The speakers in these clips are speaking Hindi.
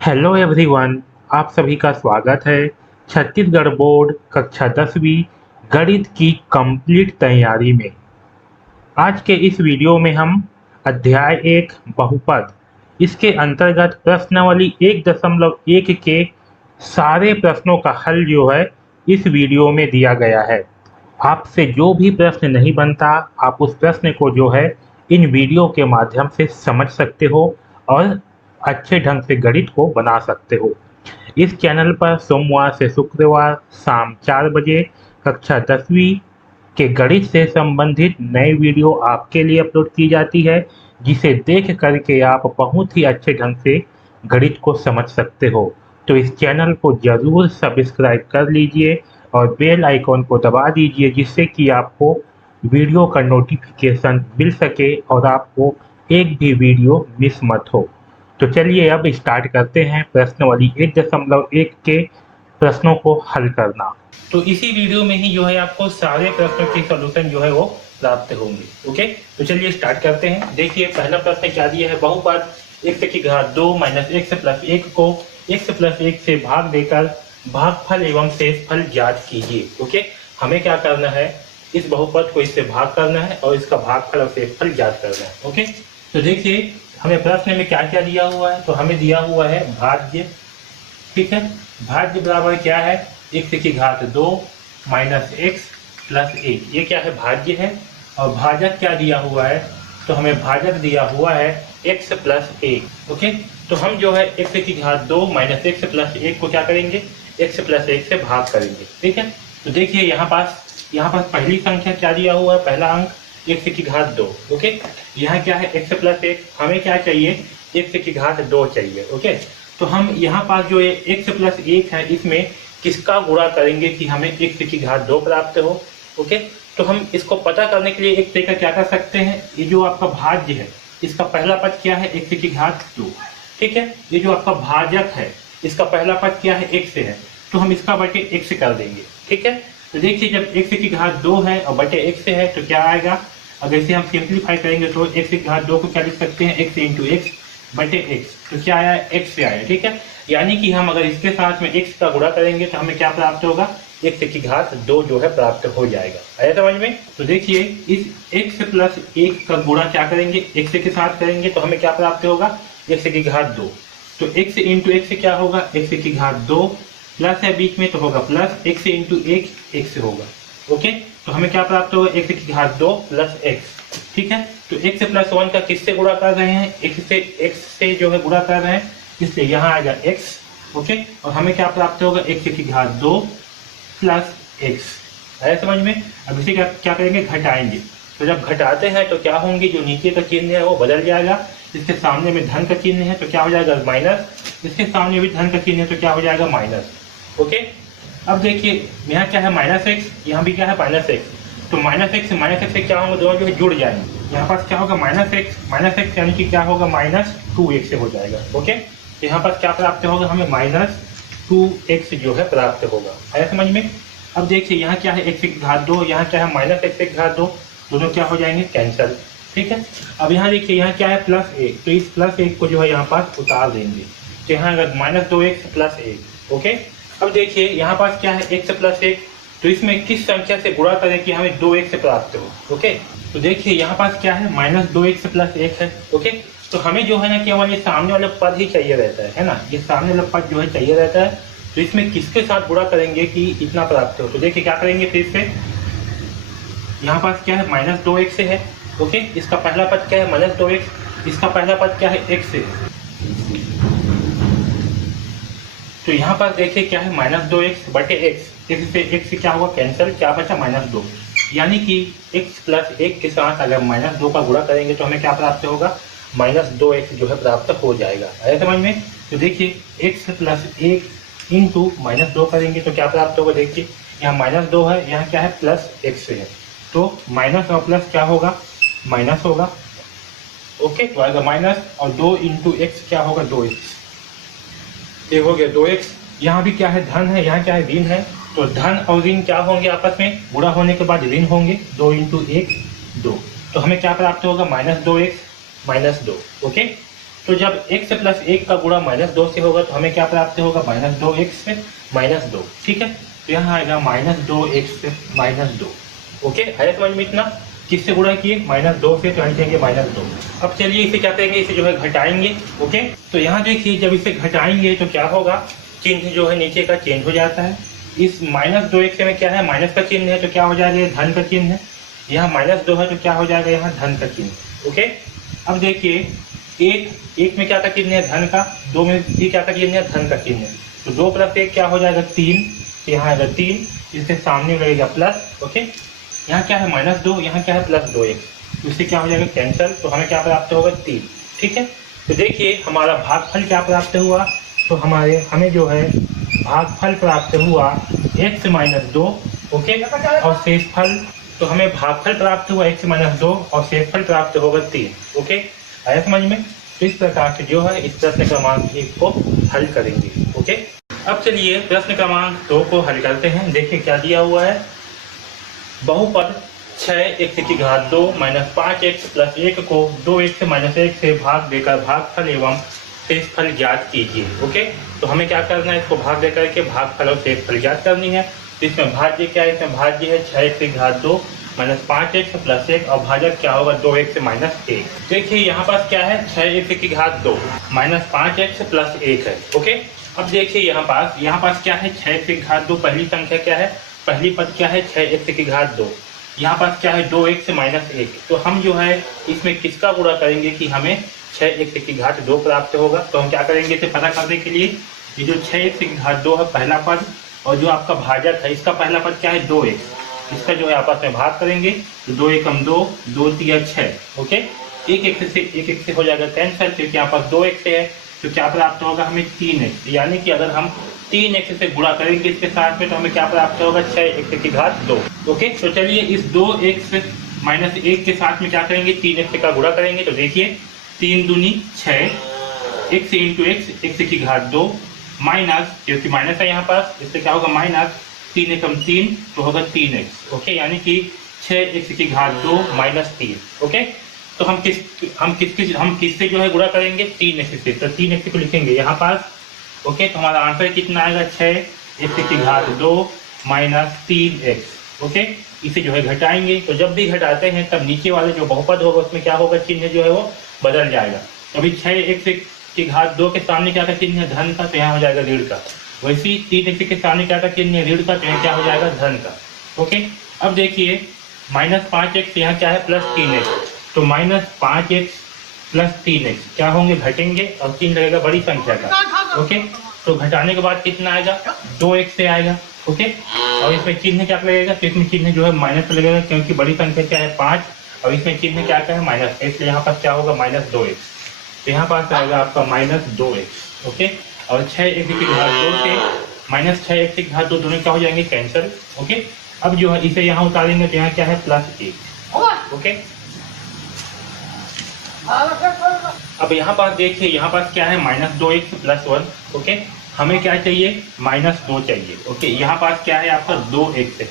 हेलो एवरीवन, आप सभी का स्वागत है छत्तीसगढ़ बोर्ड कक्षा 10वीं गणित की कंप्लीट तैयारी में। आज के इस वीडियो में हम अध्याय 1 बहुपद इसके अंतर्गत प्रश्नावली 1.1 के सारे प्रश्नों का हल जो है इस वीडियो में दिया गया है। आपसे जो भी प्रश्न नहीं बनता आप उस प्रश्न को जो है इन वीडियो के माध्यम से समझ सकते हो और अच्छे ढंग से गणित को बना सकते हो। इस चैनल पर सोमवार से शुक्रवार शाम 4 बजे कक्षा 10वीं के गणित से संबंधित नए वीडियो आपके लिए अपलोड की जाती है, जिसे देख करके आप बहुत ही अच्छे ढंग से गणित को समझ सकते हो। तो इस चैनल को जरूर सब्सक्राइब कर लीजिए और बेल आइकॉन को दबा दीजिए, जिससे कि आपको वीडियो का नोटिफिकेशन मिल सके और आपको एक भी वीडियो मिस मत हो। तो चलिए अब स्टार्ट करते हैं प्रश्नावली 1.1 के प्रश्नों को हल करना। तो इसी वीडियो में ही जो है आपको सारे प्रश्नों के सॉल्यूशन जो है वो प्राप्त होंगे। ओके, तो चलिए स्टार्ट करते हैं। देखिए पहला प्रश्न क्या दिया है, बहुपद x की घात 2 माइनस x प्लस 1 को x प्लस 1 से भाग देकर भागफल एवं शेषफल ज्ञात कीजिए। ओके, हमें क्या करना है, इस बहुपद को इससे भाग करना है और इसका भागफल और शेषफल ज्ञात करना है। ओके, तो देखिए हमें प्रश्न में क्या क्या दिया हुआ है, तो हमें दिया हुआ है भाज्य। ठीक है, भाज्य बराबर क्या है, x की घात 2 माइनस एक्स प्लस 1, ये क्या है, भाज्य है। और भाजक क्या दिया हुआ है, तो हमें भाजक दिया हुआ है x प्लस 1। ओके, तो हम जो है x की घात 2 माइनस एक्स प्लस 1 को क्या करेंगे, x प्लस 1 से भाग करेंगे। ठीक है, तो देखिए यहाँ पास पहली संख्या क्या दिया हुआ है, पहला अंक x की घात 2। ओके, यहाँ क्या है x प्लस 1, हमें क्या चाहिए, x की घात 2 चाहिए। ओके, तो हम यहाँ पास जो है x प्लस 1 है, इसमें किसका गुणा करेंगे कि हमें x की घात 2 प्राप्त हो। ओके, तो हम इसको पता करने के लिए एक तरीका क्या कर सकते हैं, ये जो आपका भाज्य है इसका पहला पद क्या है, x की घात 2। ठीक है, ये जो आपका भाजक है इसका पहला पद क्या है, x है, तो हम इसका बटे x कर देंगे। ठीक है, तो देखिए जब x की घात 2 है और बटे x है तो क्या आएगा, अगर इसे हम सिंप्लीफाई करेंगे तो x की घात 2 को क्या लिख सकते हैं, x इंटू एक्स बटे x, तो क्या आया, x से आया। ठीक है, यानी कि हम अगर इसके साथ में x का गुणा करेंगे तो हमें क्या प्राप्त होगा, x की घात 2 जो है प्राप्त हो जाएगा। आया समझ में। तो देखिए इस x प्लस 1 का गुणा क्या करेंगे, x के साथ करेंगे तो हमें क्या प्राप्त होगा, x की घात 2। तो x इंटू एक्स क्या होगा, x की घात 2 प्लस है बीच में तो होगा प्लस x इंटू x होगा। ओके, तो हमें क्या प्राप्त होगा, x की घात 2 प्लस x। ठीक है, तो x प्लस 1 का किससे गुणा कर रहे हैं, x से जो है गुणा कर रहे हैं, इसलिए यहाँ आएगा x। ओके, और हमें क्या प्राप्त होगा, x की घात 2 प्लस x। आया समझ में। अब इसे क्या करेंगे, घटाएंगे। तो जब घटाते हैं तो क्या होंगे, जो नीचे का चिन्ह है वो बदल जाएगा, इसके सामने में धन का चिन्ह है तो क्या हो जाएगा माइनस, इसके सामने भी धन का चिन्ह है तो क्या हो जाएगा माइनस। ओके, अब देखिए यहाँ क्या है माइनस एक्स, यहाँ भी क्या है माइनस एक्स, तो माइनस एक्स से क्या होगा, दोनों जो है जुड़ जाएंगे। यहाँ पास क्या होगा माइनस एक्स यानी कि क्या होगा माइनस 2x हो जाएगा। ओके, तो यहाँ पास क्या प्राप्त होगा, हमें माइनस 2x जो है प्राप्त होगा। आया समझ में। अब देखिए यहाँ क्या है, x की घात 2, यहाँ क्या है माइनस एक्स की घात 2, दोनों क्या हो जाएंगे, कैंसल। ठीक है, अब यहाँ देखिए यहाँ क्या है प्लस 1, तो इस प्लस 1 को जो है यहाँ पास उतार देंगे, तो यहाँ अगर माइनस 2x प्लस 1। ओके, अब देखिए यहाँ पास क्या है x प्लस 1, तो इसमें किस संख्या से गुणा करें कि हमें 2x प्राप्त हो। ओके, तो देखिए यहाँ पास क्या है माइनस 2x प्लस 1 है। ओके, तो हमें जो है ना केवल ये सामने वाला पद ही चाहिए रहता है ना, ये सामने वाला पद जो है चाहिए रहता है, तो इसमें किसके साथ गुणा करेंगे कि इतना प्राप्त हो। तो देखिए क्या करेंगे, फिर से यहाँ पास क्या है माइनस 2x है। ओके, इसका पहला पद क्या है माइनस 2x, इसका पहला पद क्या है x है, तो यहाँ पर देखिए क्या है माइनस 2x बटे x, x से x क्या होगा कैंसिल, क्या बचा माइनस 2, यानी कि x प्लस 1 के साथ अगर माइनस 2 का गुणा करेंगे तो हमें क्या प्राप्त होगा, माइनस 2x जो है प्राप्त हो जाएगा। आया समझ में। तो देखिए x प्लस 1 इंटू माइनस 2 करेंगे तो क्या प्राप्त होगा, देखिए यहाँ माइनस 2 है, यहाँ क्या है प्लस x है, तो माइनस और प्लस क्या होगा, माइनस होगा। ओके, तो आएगा माइनस और 2 इंटू एक्स क्या होगा 2x, ये हो गया 2x। यहाँ भी क्या है धन है, यहाँ क्या है ऋण है, तो धन और ऋण क्या होंगे आपस में, गुणा होने के बाद ऋण होंगे, 2 इंटू 1 2, तो हमें क्या प्राप्त होगा माइनस 2x माइनस 2। ओके, तो जब x प्लस 1 का गुणा -2 से होगा तो हमें क्या प्राप्त होगा, -2x -2। ठीक है, तो यहाँ आएगा -2x -2। ओके, आया समझ में इतना? किससे गुणा किए, -2 से, तो लिखेंगे -2। अब चलिए इसे क्या करेंगे, इसे जो है घटाएंगे। ओके, तो यहाँ देखिए जब इसे घटाएंगे तो क्या होगा, चिन्ह जो है नीचे का चेंज हो जाता है। इस -2x में क्या है, माइनस का चिन्ह है तो क्या हो जाएगा, धन का चिन्ह है। यहाँ -2 है तो क्या हो जाएगा, यहाँ धन का चिन्ह। ओके, अब देखिए एक में क्या का चिन्ह है, धन का। 2 में भी क्या का चिन्ह है, धन का चिन्ह है। तो 2 + 1 क्या हो जाएगा, 3। तो यहाँ आएगा 3, इसके सामने लगेगा प्लस। ओके, यहाँ क्या है -2, यहाँ क्या है +2x, तो इससे क्या हो जाएगा, कैंसल। तो हमें क्या प्राप्त होगा, 3। ठीक है, तो देखिए हमारा भागफल क्या प्राप्त हुआ, तो हमें जो है भागफल प्राप्त हुआ x - 2। ओके, और शेषफल, तो हमें भागफल प्राप्त हुआ x - 2 और शेषफल प्राप्त होगा 3। ओके, आया समझ में? तो इस प्रकार से जो है इस प्रश्न क्रमांक 1 को हल करेंगे। ओके, अब चलिए प्रश्न क्रमांक 2 को हल करते हैं। देखिए क्या दिया हुआ है, बहुपद 6x की घात 2 - 5x + 1 को 2x - 1 से भाग देकर भागफल एवं शेषफल ज्ञात कीजिए। ओके, तो हमें क्या करना है, इसको भाग देकर के भागफल और शेषफल ज्ञात करनी है। तो इसमें भाज्य क्या है, इसमें भाज्य है 6x की घात 2 - 5x + 1 और भाजक क्या होगा, 2x - 1। देखिए यहाँ पास क्या है, 6x की घात 2 - 5x + 1 है। ओके, अब देखिए यहाँ पास क्या है, 6x की घात 2, पहली संख्या क्या है, पहली पद क्या है, 6x की घात 2। यहाँ पास क्या है, 2x - 1। तो हम जो है इसमें किसका गुणा करेंगे कि हमें 6x की घात 2 प्राप्त होगा। तो हम क्या करेंगे, इसे पता करने के लिए, ये जो 6x की घात 2 है पहला पद, और जो आपका भाजक है इसका पहला पद क्या है, 2x, इसका जो है आपस में भाग करेंगे। तो 2 × 2, 2 × 3 = 6। ओके, एक एक से हो जाएगा कैंसिल, क्योंकि यहाँ पास 2x है तो क्या प्राप्त होगा, हमें 3x। यानी कि अगर हम 3x से गुणा करेंगे इसके साथ में तो हमें क्या प्राप्त होगा, 6x की घात 2। ओके, तो चलिए इस 2x - 1 के साथ में क्या करेंगे, 3x का गुणा करेंगे। तो देखिए 3 दूनी 6, x × x, x की घात 2 माइनस, क्योंकि माइनस है यहाँ पास, इससे क्या होगा, -3 × 3 तो होगा 3x। ओके, यानी कि 6x की घात 2 - 3। ओके, तो हम किससे जो है गुणा करेंगे, 3x से। तो 3x को लिखेंगे यहाँ पास। ओके, तो हमारा आंसर कितना आएगा, 6x की घात 2 - 3x। ओके, इसे जो है घटाएंगे। तो जब भी घटाते हैं तब नीचे वाले जो बहुपद होगा उसमें क्या होगा, चिन्ह जो है वो बदल जाएगा। अभी 6x की घात 2 के सामने क्या का चिन्ह है, धन का, तो यहाँ हो जाएगा ऋण का। वैसे ही 3x के सामने क्या का चिन्ह है, ऋण का, तो यहाँ क्या हो जाएगा, धन का। ओके, अब देखिए -5x, यहाँ क्या है, +3x। तो -5x + 3x क्या होंगे, घटेंगे, और चिन्ह लगेगा बड़ी संख्या का। ओके, तो घटाने के बाद कितना आएगा, 2x से आएगा। ओके, और इसमें चिन्ह क्या लगेगा, तो इसमें चिन्ह जो है माइनस लगेगा, क्योंकि बड़ी संख्या क्या है, 5, और इसमें चिन्ह क्या है, माइनस, इसलिए यहाँ पास क्या होगा, -2x। तो यहाँ पास आएगा आपका -2x। ओके, और 6x की घात 2 से -6x की घात 2 दोनों क्या हो जाएंगे, कैंसिल। ओके, अब जो है इसे यहाँ उतारेंगे तो यहाँ क्या है, +1। ओके, अब यहाँ पास देखिए, यहाँ पास क्या है, -2x + 1। ओके, हमें क्या चाहिए, -2 चाहिए। ओके, यहाँ पास क्या है, आपका 2x है।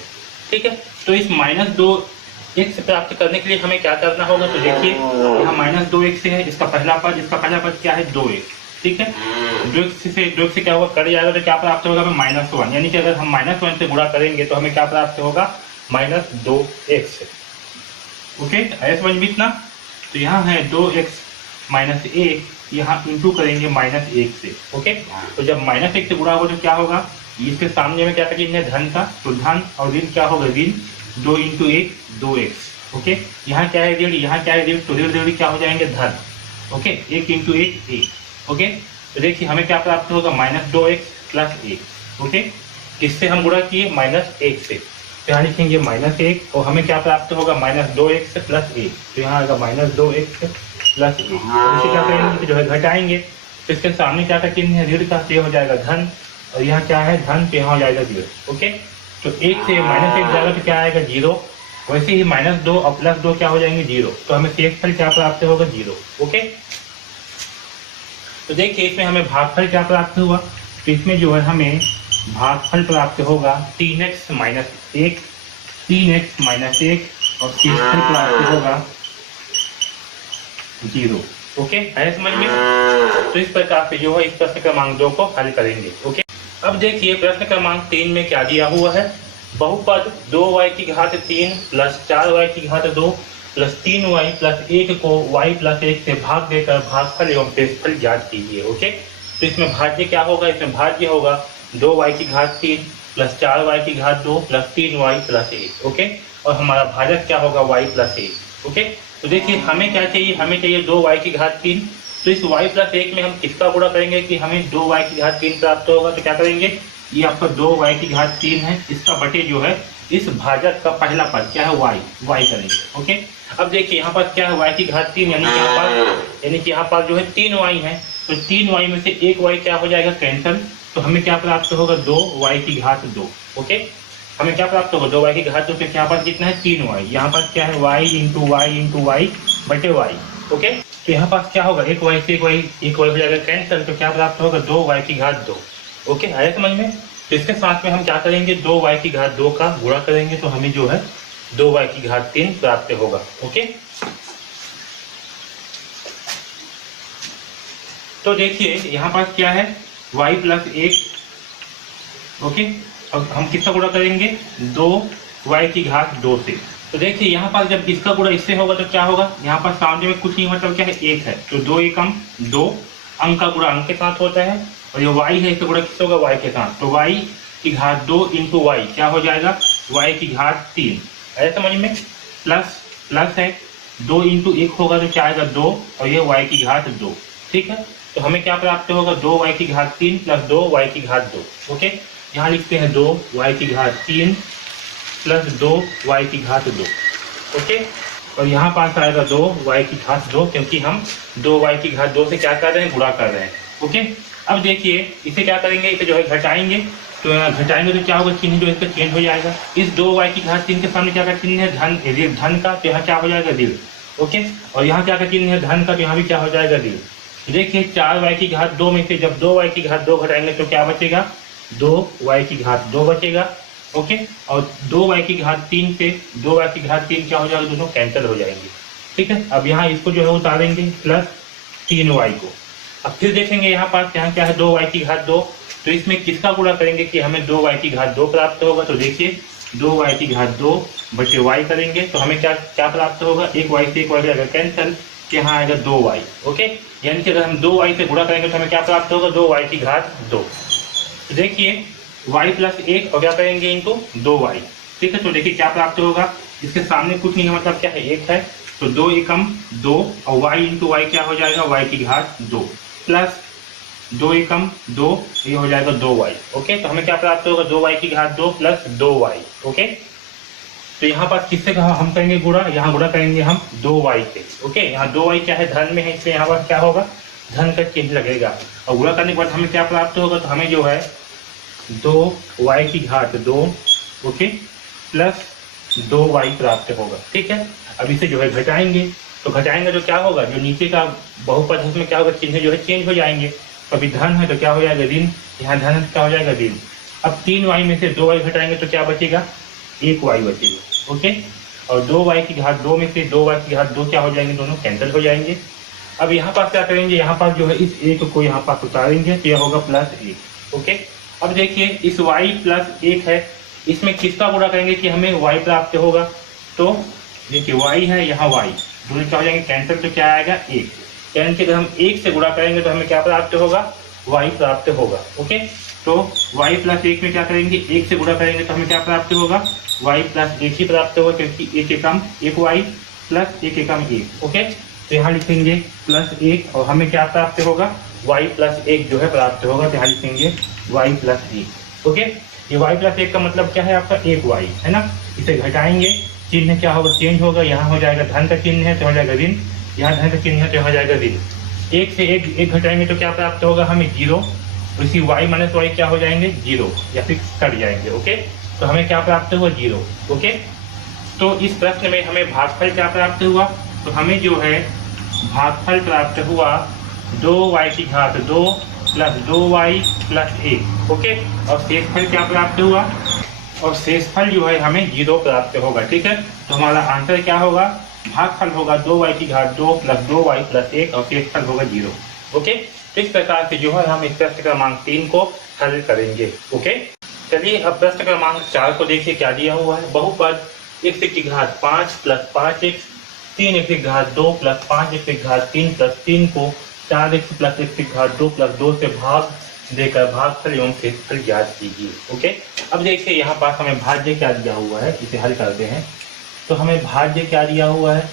ठीक है, तो इस -2x प्राप्त करने के लिए हमें क्या करना होगा, तो देखिए यहाँ -2x है, इसका पहला पद क्या है, 2x। ठीक है, 2x से क्या होगा, कट जाएगा, तो क्या प्राप्त होगा, हमें -1। यानी कि अगर हम -1 से गुणा करेंगे तो हमें क्या प्राप्त होगा, -2x। ओके, है समझ में इतना? तो यहाँ है 2x - 1, यहाँ इंटू करेंगे -1 से। ओके, तो जब -1 से गुणा होगा तो क्या होगा, इसके सामने में क्या चिन्ह है, धन का, तो धन, और ऋण क्या होगा, ऋण। 2 × 1 2x। ओके, यहाँ क्या है, ऋण, यहाँ क्या है, ऋण, तो ऋण क्या हो जाएंगे, धन। ओके, 1 × 1 1। ओके, तो देखिए हमें क्या प्राप्त होगा, -2x + 1। ओके, किससे हम गुणा किए, -1 से, तो यहाँ लिखेंगे -1, और हमें क्या प्राप्त होगा, -2x + 1। तो यहाँ आएगा -2x + 1। इसे क्या करेंगे, तो जो है घटाएंगे, तो इसके सामने क्या का चिन्ह है, ऋण का, तो हो जाएगा धन, और यहाँ क्या है, धन, तो यहाँ हो जाएगा 0। ओके, तो 1 से -1 जाएगा तो क्या आएगा, 0। वैसे ही -2 और +2 क्या हो जाएंगे, 0। तो हमें शेषफल क्या प्राप्त होगा, 0। ओके, तो देखिए इसमें हमें भागफल क्या प्राप्त हुआ, तो इसमें जो है हमें भागफल प्राप्त होगा 3x - 1, 3x - 1, और शेषफल प्राप्त होगा 0। ओके, है समझ में? तो इस प्रकार से जो है इस प्रश्न क्रमांक 2 को हल करेंगे। ओके, अब देखिए प्रश्न क्रमांक 3 में क्या दिया हुआ है। बहुपद 2y की घात 3 प्लस 4y की घात 2 प्लस 3y प्लस 1 को y प्लस 1 से भाग देकर भागफल एवं शेषफल ज्ञात कीजिए। ओके, तो इसमें भाज्य क्या होगा, इसमें भाज्य होगा 2y की घात 3 प्लस 4y की घात 2 प्लस 3y प्लस 1। ओके, और हमारा भाजक क्या होगा y प्लस 1। ओके, तो देखिए हमें क्या चाहिए, हमें चाहिए 2y की घात 3। तो इस y प्लस 1 में हम किसका गुणा करेंगे कि हमें 2y की घात 3 प्राप्त होगा। तो क्या करेंगे, ये आपका 2y की घात 3 है, इसका बटे जो है इस भाजक का पहला पद क्या है y करेंगे। ओके, अब देखिए यहाँ पर क्या है y की घात 3 यानी कि यहाँ पर जो है 3y है, तो 3y में से एक y क्या हो जाएगा कैंसल। तो हमें क्या प्राप्त होगा 2y की घात 2। ओके, हमें क्या प्राप्त होगा 2y की घात 2 से यहाँ पर कितना है 3y, यहाँ पर क्या है y इंटू y बटे y। ओके, तो यहाँ पास क्या होगा एक y से एक y हो जाएगा कैंसल, तो क्या प्राप्त होगा 2y की घात 2। ओके, आया समझ में? तो इसके साथ में हम क्या करेंगे 2y की घात 2 का गुणा करेंगे, तो हमें जो है 2y की घात 3 प्राप्त होगा। ओके, तो देखिए यहाँ पास क्या है y प्लस 1। ओके, अब हम किसका गुणा करेंगे 2y की घात 2 से। तो देखिए यहाँ पर जब इसका गुणा इससे होगा तो क्या होगा, यहाँ पर सामने में कुछ नहीं मतलब क्या है 1 है, तो 2 एकम 2, अंक का गुणा अंक के साथ होता है, और ये y है इसका गुणा किससे होगा y के साथ। तो y की घात 2 इंटू y क्या हो जाएगा y की घात 3। है समझ में? प्लस है 2 इंटू 1 होगा तो क्या आएगा 2, और ये y की घात 2। ठीक है, तो हमें क्या प्राप्त होगा 2y की घात 3 प्लस 2y की घात 2। ओके, यहाँ लिखते हैं 2y की घात 3 प्लस 2y की घात 2। ओके, और यहाँ पास आएगा 2y की घात 2, क्योंकि हम 2y की घात 2 से क्या कर रहे हैं गुणा कर रहे हैं। ओके, अब देखिए इसे क्या करेंगे, इसे जो है घटाएंगे, तो घटाएंगे तो क्या होगा चिन्ह जो इसका चेंज हो जाएगा। इस 2y की घात 3 के सामने क्या का चिन्ह है धन का, तो यहाँ क्या हो जाएगा ऋण। ओके, और यहाँ क्या का चिन्ह है धन का, तो यहाँ भी क्या हो जाएगा ऋण। देखिए 4y की घात 2 में से जब 2y की घात 2 घटाएंगे तो क्या बचेगा 2y की घात 2 बचेगा। ओके, और 2y की घात 3 से 2y की घात 3 क्या हो जाएगा, दोनों कैंसिल हो जाएंगे। ठीक है, अब यहाँ इसको जो है उतारेंगे प्लस 3y को। अब फिर देखेंगे यहाँ पास यहाँ क्या है 2y की घात 2, तो इसमें किसका गुणा करेंगे कि हमें 2y की घात 2 प्राप्त होगा। तो देखिए 2y की घात 2 बचे y करेंगे, तो हमें क्या क्या प्राप्त होगा, एक y से एक y जाएगा कैंसिल, यहाँ आएगा 2y। ओके, यानी कि अगर हम 2y से गुणा करेंगे तो हमें क्या प्राप्त होगा 2y की घात 2। तो देखिए y प्लस 1 और क्या करेंगे इनको 2y। ठीक है, तो देखिए क्या प्राप्त होगा, इसके सामने कुछ नहीं है मतलब क्या है 1 है, तो 2 एकम 2, और y इंटू वाई क्या हो जाएगा y की घात 2 प्लस 2 एकम 2, ये हो जाएगा 2y। ओके, तो हमें क्या प्राप्त होगा 2y की घात 2 प्लस 2y। ओके, तो यहाँ पर किससे हम करेंगे गुणा, यहाँ गुणा करेंगे हम 2y से। ओके, यहाँ 2y क्या है धन में है, इसलिए यहाँ पर क्या होगा धन का चिन्ह लगेगा, और गुणा करने के बाद हमें क्या प्राप्त होगा, तो हमें जो है 2y की घात 2 ओके प्लस 2y प्राप्त होगा। ठीक है, अब इसे जो है घटाएंगे, तो घटाएंगे तो क्या होगा, जो नीचे का बहुपद है उसमें क्या होगा चिन्ह जो है चेंज हो जाएंगे। तो अभी धन है तो क्या हो जाएगा ऋण, यहाँ धन क्या हो जाएगा ऋण। अब 3y में से 2y घटाएंगे तो क्या बचेगा 1y बचेगा। ओके, और 2y की घात 2 में से 2y की घात 2 क्या हो जाएंगे, दोनों कैंसिल हो जाएंगे। अब यहाँ पास क्या करेंगे, यहाँ पास जो है इस 1 को यहाँ पास उतारेंगे तो यह होगा प्लस 1। ओके, अब देखिए इस y प्लस 1 है, इसमें किसका गुणा करेंगे कि हमें y प्राप्त होगा। तो देखिए y है यहाँ y, दोनों क्या हो जाएंगे कैंसिल, तो क्या आएगा 1। यानी कि अगर हम 1 से गुणा करेंगे तो हमें क्या प्राप्त होगा y प्राप्त होगा। ओके, तो y प्लस 1 में क्या करेंगे 1 से गुणा करेंगे तो हमें क्या प्राप्त होगा y प्लस 1 ही प्राप्त होगा, क्योंकि 1 एकम 1y प्लस 1 एकम 1। ओके, तो यहाँ लिखेंगे प्लस 1 और हमें क्या प्राप्त होगा y प्लस 1 जो है प्राप्त होगा, तो यहाँ लिखेंगे y प्लस 1। ओके, ये y प्लस 1 का मतलब क्या है आपका 1y है ना, इसे घटाएंगे चिन्ह क्या होगा चेंज होगा, यहाँ हो जाएगा धन का चिन्ह है तो हो जाएगा ऋण, यहाँ धन का चिन्ह है तो हो जाएगा ऋण। 1 से 1 घटाएंगे तो क्या प्राप्त होगा हमें 0, इसी y माइनस y क्या हो जाएंगे 0 या फिर कट जाएंगे। ओके, तो हमें क्या प्राप्त हुआ 0। ओके, तो इस प्रश्न में हमें भागफल क्या प्राप्त हुआ, तो हमें जो है भागफल प्राप्त हुआ 2y की घात 2 प्लस 2y प्लस 1। ओके, और शेषफल क्या प्राप्त हुआ, और शेषफल जो है हमें 0 प्राप्त होगा। ठीक है, तो हमारा आंसर क्या होगा भागफल होगा 2y की घात 2 प्लस 2y प्लस 1 और शेषफल होगा 0। ओके, तो इस प्रकार से जो है हम इस प्रश्न क्रमांक 3 को हल करेंगे। ओके, चलिए अब प्रश्न क्रमांक 4 को देखिए क्या दिया हुआ है। बहुपद x की घात 5 प्लस 5x 3x की घात 2 प्लस 5x की घात 3 प्लस 3 को 4x प्लस x की घात 2 प्लस 2 से भाग देकर भागफल एवं शेषफल ज्ञात कीजिए। ओके, अब देखिए यहाँ पास हमें भाज्य क्या दिया हुआ है, इसे हल करते हैं। तो हमें भाज्य क्या दिया हुआ है,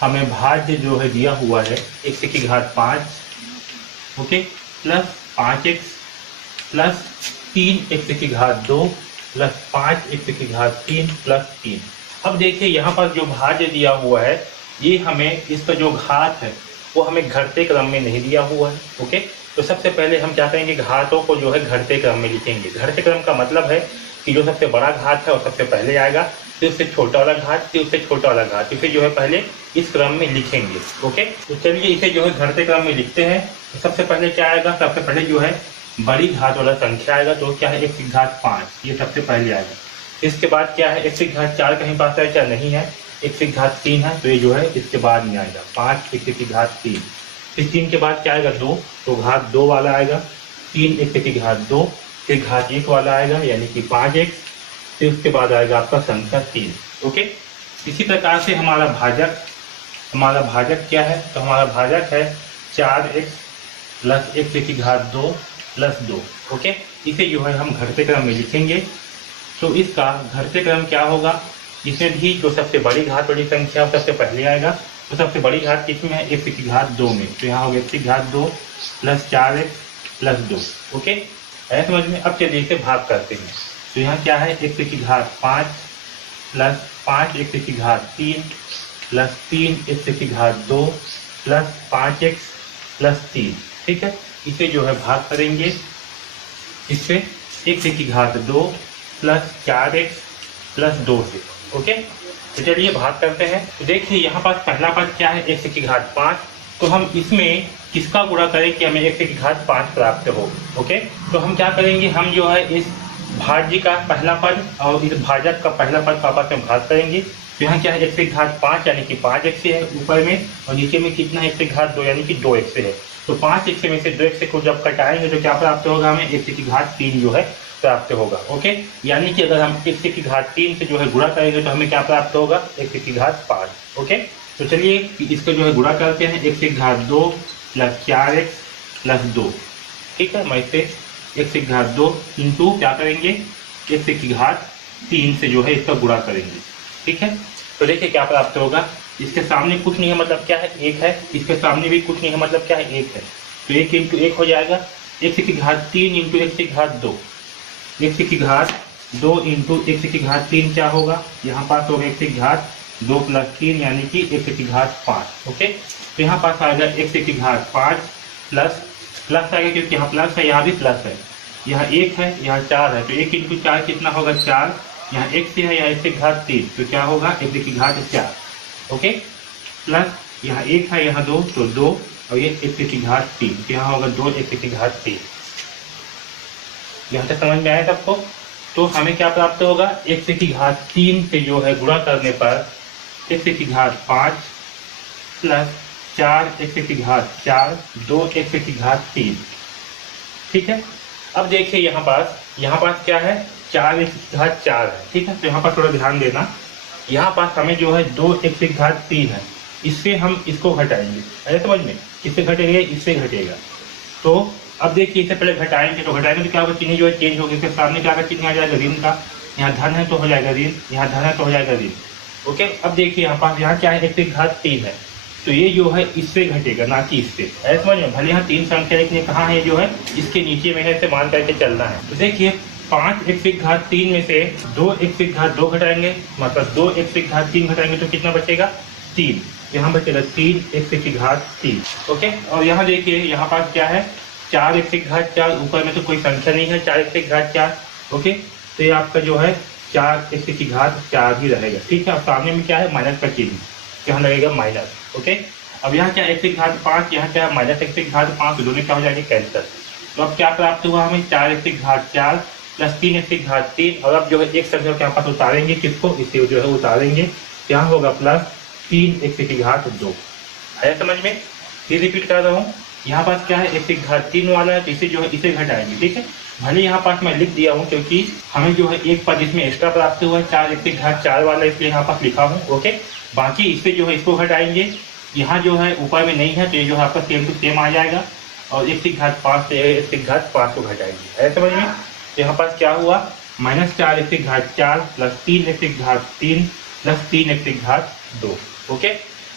हमें भाज्य जो है दिया हुआ है x की घात 5 okay plus 5x plus 3x की घात 2 प्लस 5x की घात 3 प्लस 3। अब देखिए यहाँ पर जो भाज्य दिया हुआ है ये हमें इसका जो घात है वो हमें घटते क्रम में नहीं दिया हुआ है। ओके, तो सबसे पहले हम क्या करेंगे, घातों को जो है घटते क्रम में लिखेंगे। घटते क्रम का मतलब है कि जो सबसे बड़ा घात है वो सबसे पहले आएगा, फिर उससे छोटा वाला घात, फिर उससे छोटा वाला घात, इसे जो है पहले इस क्रम में लिखेंगे। ओके, तो चलिए इसे जो है घटते क्रम में लिखते हैं। तो सबसे पहले क्या आएगा, सबसे पहले जो है बड़ी घात वाला संख्या आएगा, तो क्या है x की घात 5, ये सबसे पहले आएगा। इसके बाद क्या है, x की घात 4 कहीं पास है क्या, नहीं है, x की घात 3 है, तो ये जो है इसके बाद में आएगा 5 x की घात 3। फिर 3 के बाद क्या आएगा 2, तो घात 2 वाला आएगा, 3 x की घात 2, फिर घात 1 वाला आएगा यानी कि 5x, फिर उसके बाद आएगा आपका संख्या 3। ओके, इसी प्रकार से हमारा भाजक क्या है, तो हमारा भाजक है 4x प्लस x की घात 2 प्लस 2। ओके, इसे जो है हम घटते क्रम में लिखेंगे। तो इसका घटते क्रम क्या होगा, इसमें भी जो सबसे बड़ी घात वाली संख्या सबसे पहले आएगा, तो सबसे बड़ी घात किसमें है, x की घात 2 में, तो यहाँ होगा x की घात 2 प्लस 4x प्लस 2। ओके, ऐसे समझ में। अब चलिए इसे भाग करते हैं। तो यहाँ क्या है, x की घात 5 प्लस 5x की घात 3 प्लस 3x की घात 2 प्लस 5x प्लस 3। ठीक है, इसे जो है भाग करेंगे इससे x की घात 2 प्लस 4x प्लस 2 से। ओके, तो चलिए भाग करते हैं। तो देखिए यहाँ पास पहला पद क्या है, x की घात 5, तो हम इसमें किसका गुणा करें कि हमें x की घात 5 प्राप्त हो। ओके, तो हम क्या करेंगे, हम जो है इस भाज्य का पहला पद और इस भाजक का पहला पद का आपस में भाग करेंगे। तो यहाँ क्या है, x की घात 5 यानी कि 5x है ऊपर में, और नीचे में कितना है, x की घात 2 यानी कि 2x है। तो 5x में से 2x को जब कटाएंगे तो क्या प्राप्त होगा, हमें x की घात 3 जो है प्राप्त होगा। ओके, यानी कि अगर हम x की घात 3 से जो है गुणा करेंगे तो हमें क्या प्राप्त होगा, x की घात 5। ओके, तो चलिए इसको जो है गुणा करते हैं, x की घात 2 प्लस 4x प्लस 2। ठीक है, मैं इसे x की घात 2 इंटू क्या करेंगे, x की घात 3 से जो है इसका गुणा करेंगे। ठीक है, तो देखिए क्या प्राप्त होगा, इसके सामने कुछ नहीं है मतलब क्या है, 1 है, इसके सामने भी कुछ नहीं है मतलब क्या है, 1 है, तो 1 इंटू 1 हो जाएगा, x की घात 3 इंटू x की घात 2, x की घात 2 इंटू x की घात 3 क्या होगा, यहाँ पास होगा x की घात 2 प्लस 3 यानी कि x की घात 5। ओके, तो यहाँ पास आएगा x की घात 5 प्लस आएगा क्योंकि यहाँ प्लस है, यहाँ भी प्लस है, यहाँ 1 है, यहाँ 4 है, तो 1 इंटू 4 कितना होगा 4, यहाँ x है, यहाँ x की घात 3, तो क्या होगा x की घात 4। ओके, प्लस यहाँ 1 है, यहाँ 2, तो 2, और ये x की घात 3, तो यहाँ होगा 2x की घात 3। यहाँ तक समझ में आया सबको। तो हमें क्या प्राप्त होगा, x की घात 3 से जो है गुणा करने पर x की घात 5 प्लस 4x की घात 4 2x की घात 3। ठीक है, अब देखिए यहाँ पास क्या है, 4x की घात 4 है। ठीक है, तो यहाँ पर थोड़ा ध्यान देना, यहाँ पास हमें जो है 2x की घात 3 है, इससे हम इसको घटाएंगे, ऐसे समझ में, इससे घटेगा, इससे घटेगा। तो अब देखिए इसे पहले घटाएंगे, तो क्या होगा, चिन्ह जो है चेंज होगा, इसके सामने क्या चिन्ह आ जाएगा ऋण का, यहाँ धन है तो हो जाएगा ऋण, यहाँ धन है तो हो जाएगा ऋण। ओके, अब देखिए यहाँ क्या है, x की घात 3 है, तो ये जो है इससे घटेगा ना कि इससे, ऐसे समझ में। भले यहाँ 3 संख्या लेकिन कहाँ है, जो है इसके नीचे में है, इसे मान करके चलना है। तो देखिए 5x की घात 3 में से 2x की घात 2 घटाएंगे, मतलब 2x की घात 3 घटाएंगे तो कितना बचेगा, 3, यहाँ बचेगा 3x की घात 3। ओके, और यहाँ देखिए यहाँ पास क्या है, 4x की घात 4, ऊपर में तो कोई संख्या नहीं है, 4x की घात 4। ओके, तो ये आपका जो है 4x की घात 4 ही रहेगा। ठीक है, अब सामने में क्या है, माइनस का चिन्ह, यहाँ लगेगा माइनस। ओके, अब यहाँ क्या x की घात 5, यहाँ क्या है माइनस x की घात 5, दोनों क्या हो जाएंगे कैंसिल। तो अब क्या प्राप्त हुआ हमें, 4x की घात 4 प्लस 3x की घात 3, और अब जो है एक संख्या के यहाँ पास उतारेंगे, किसको, इसे जो है उतारेंगे, यहाँ होगा प्लस 3 x की घात 2। आया समझ में? फिर रिपीट कर रहा हूँ, यहाँ पास क्या है x की घात 3 वाला है, तो इसे जो है इसे घटाएंगे। ठीक है, भले यहाँ पास मैं लिख दिया हूँ क्योंकि हमें जो है एक पद इसमें एक्स्ट्रा प्राप्त हुआ है 4 x की घात 4 वाला, इसलिए यहाँ पास लिखा हूँ। ओके, बाकी इससे जो है इसको घटाएंगे, यहाँ जो है ऊपर में नहीं है तो ये जो है आपका सेम टू सेम आ जाएगा, और x की घात 5 से x की घात 5 को घटाएंगे। आया समझ में? तो यहाँ पास क्या हुआ, -4 x की घात 4 प्लस 3 x की घात 3 प्लस 3 x की घात 2। ओके,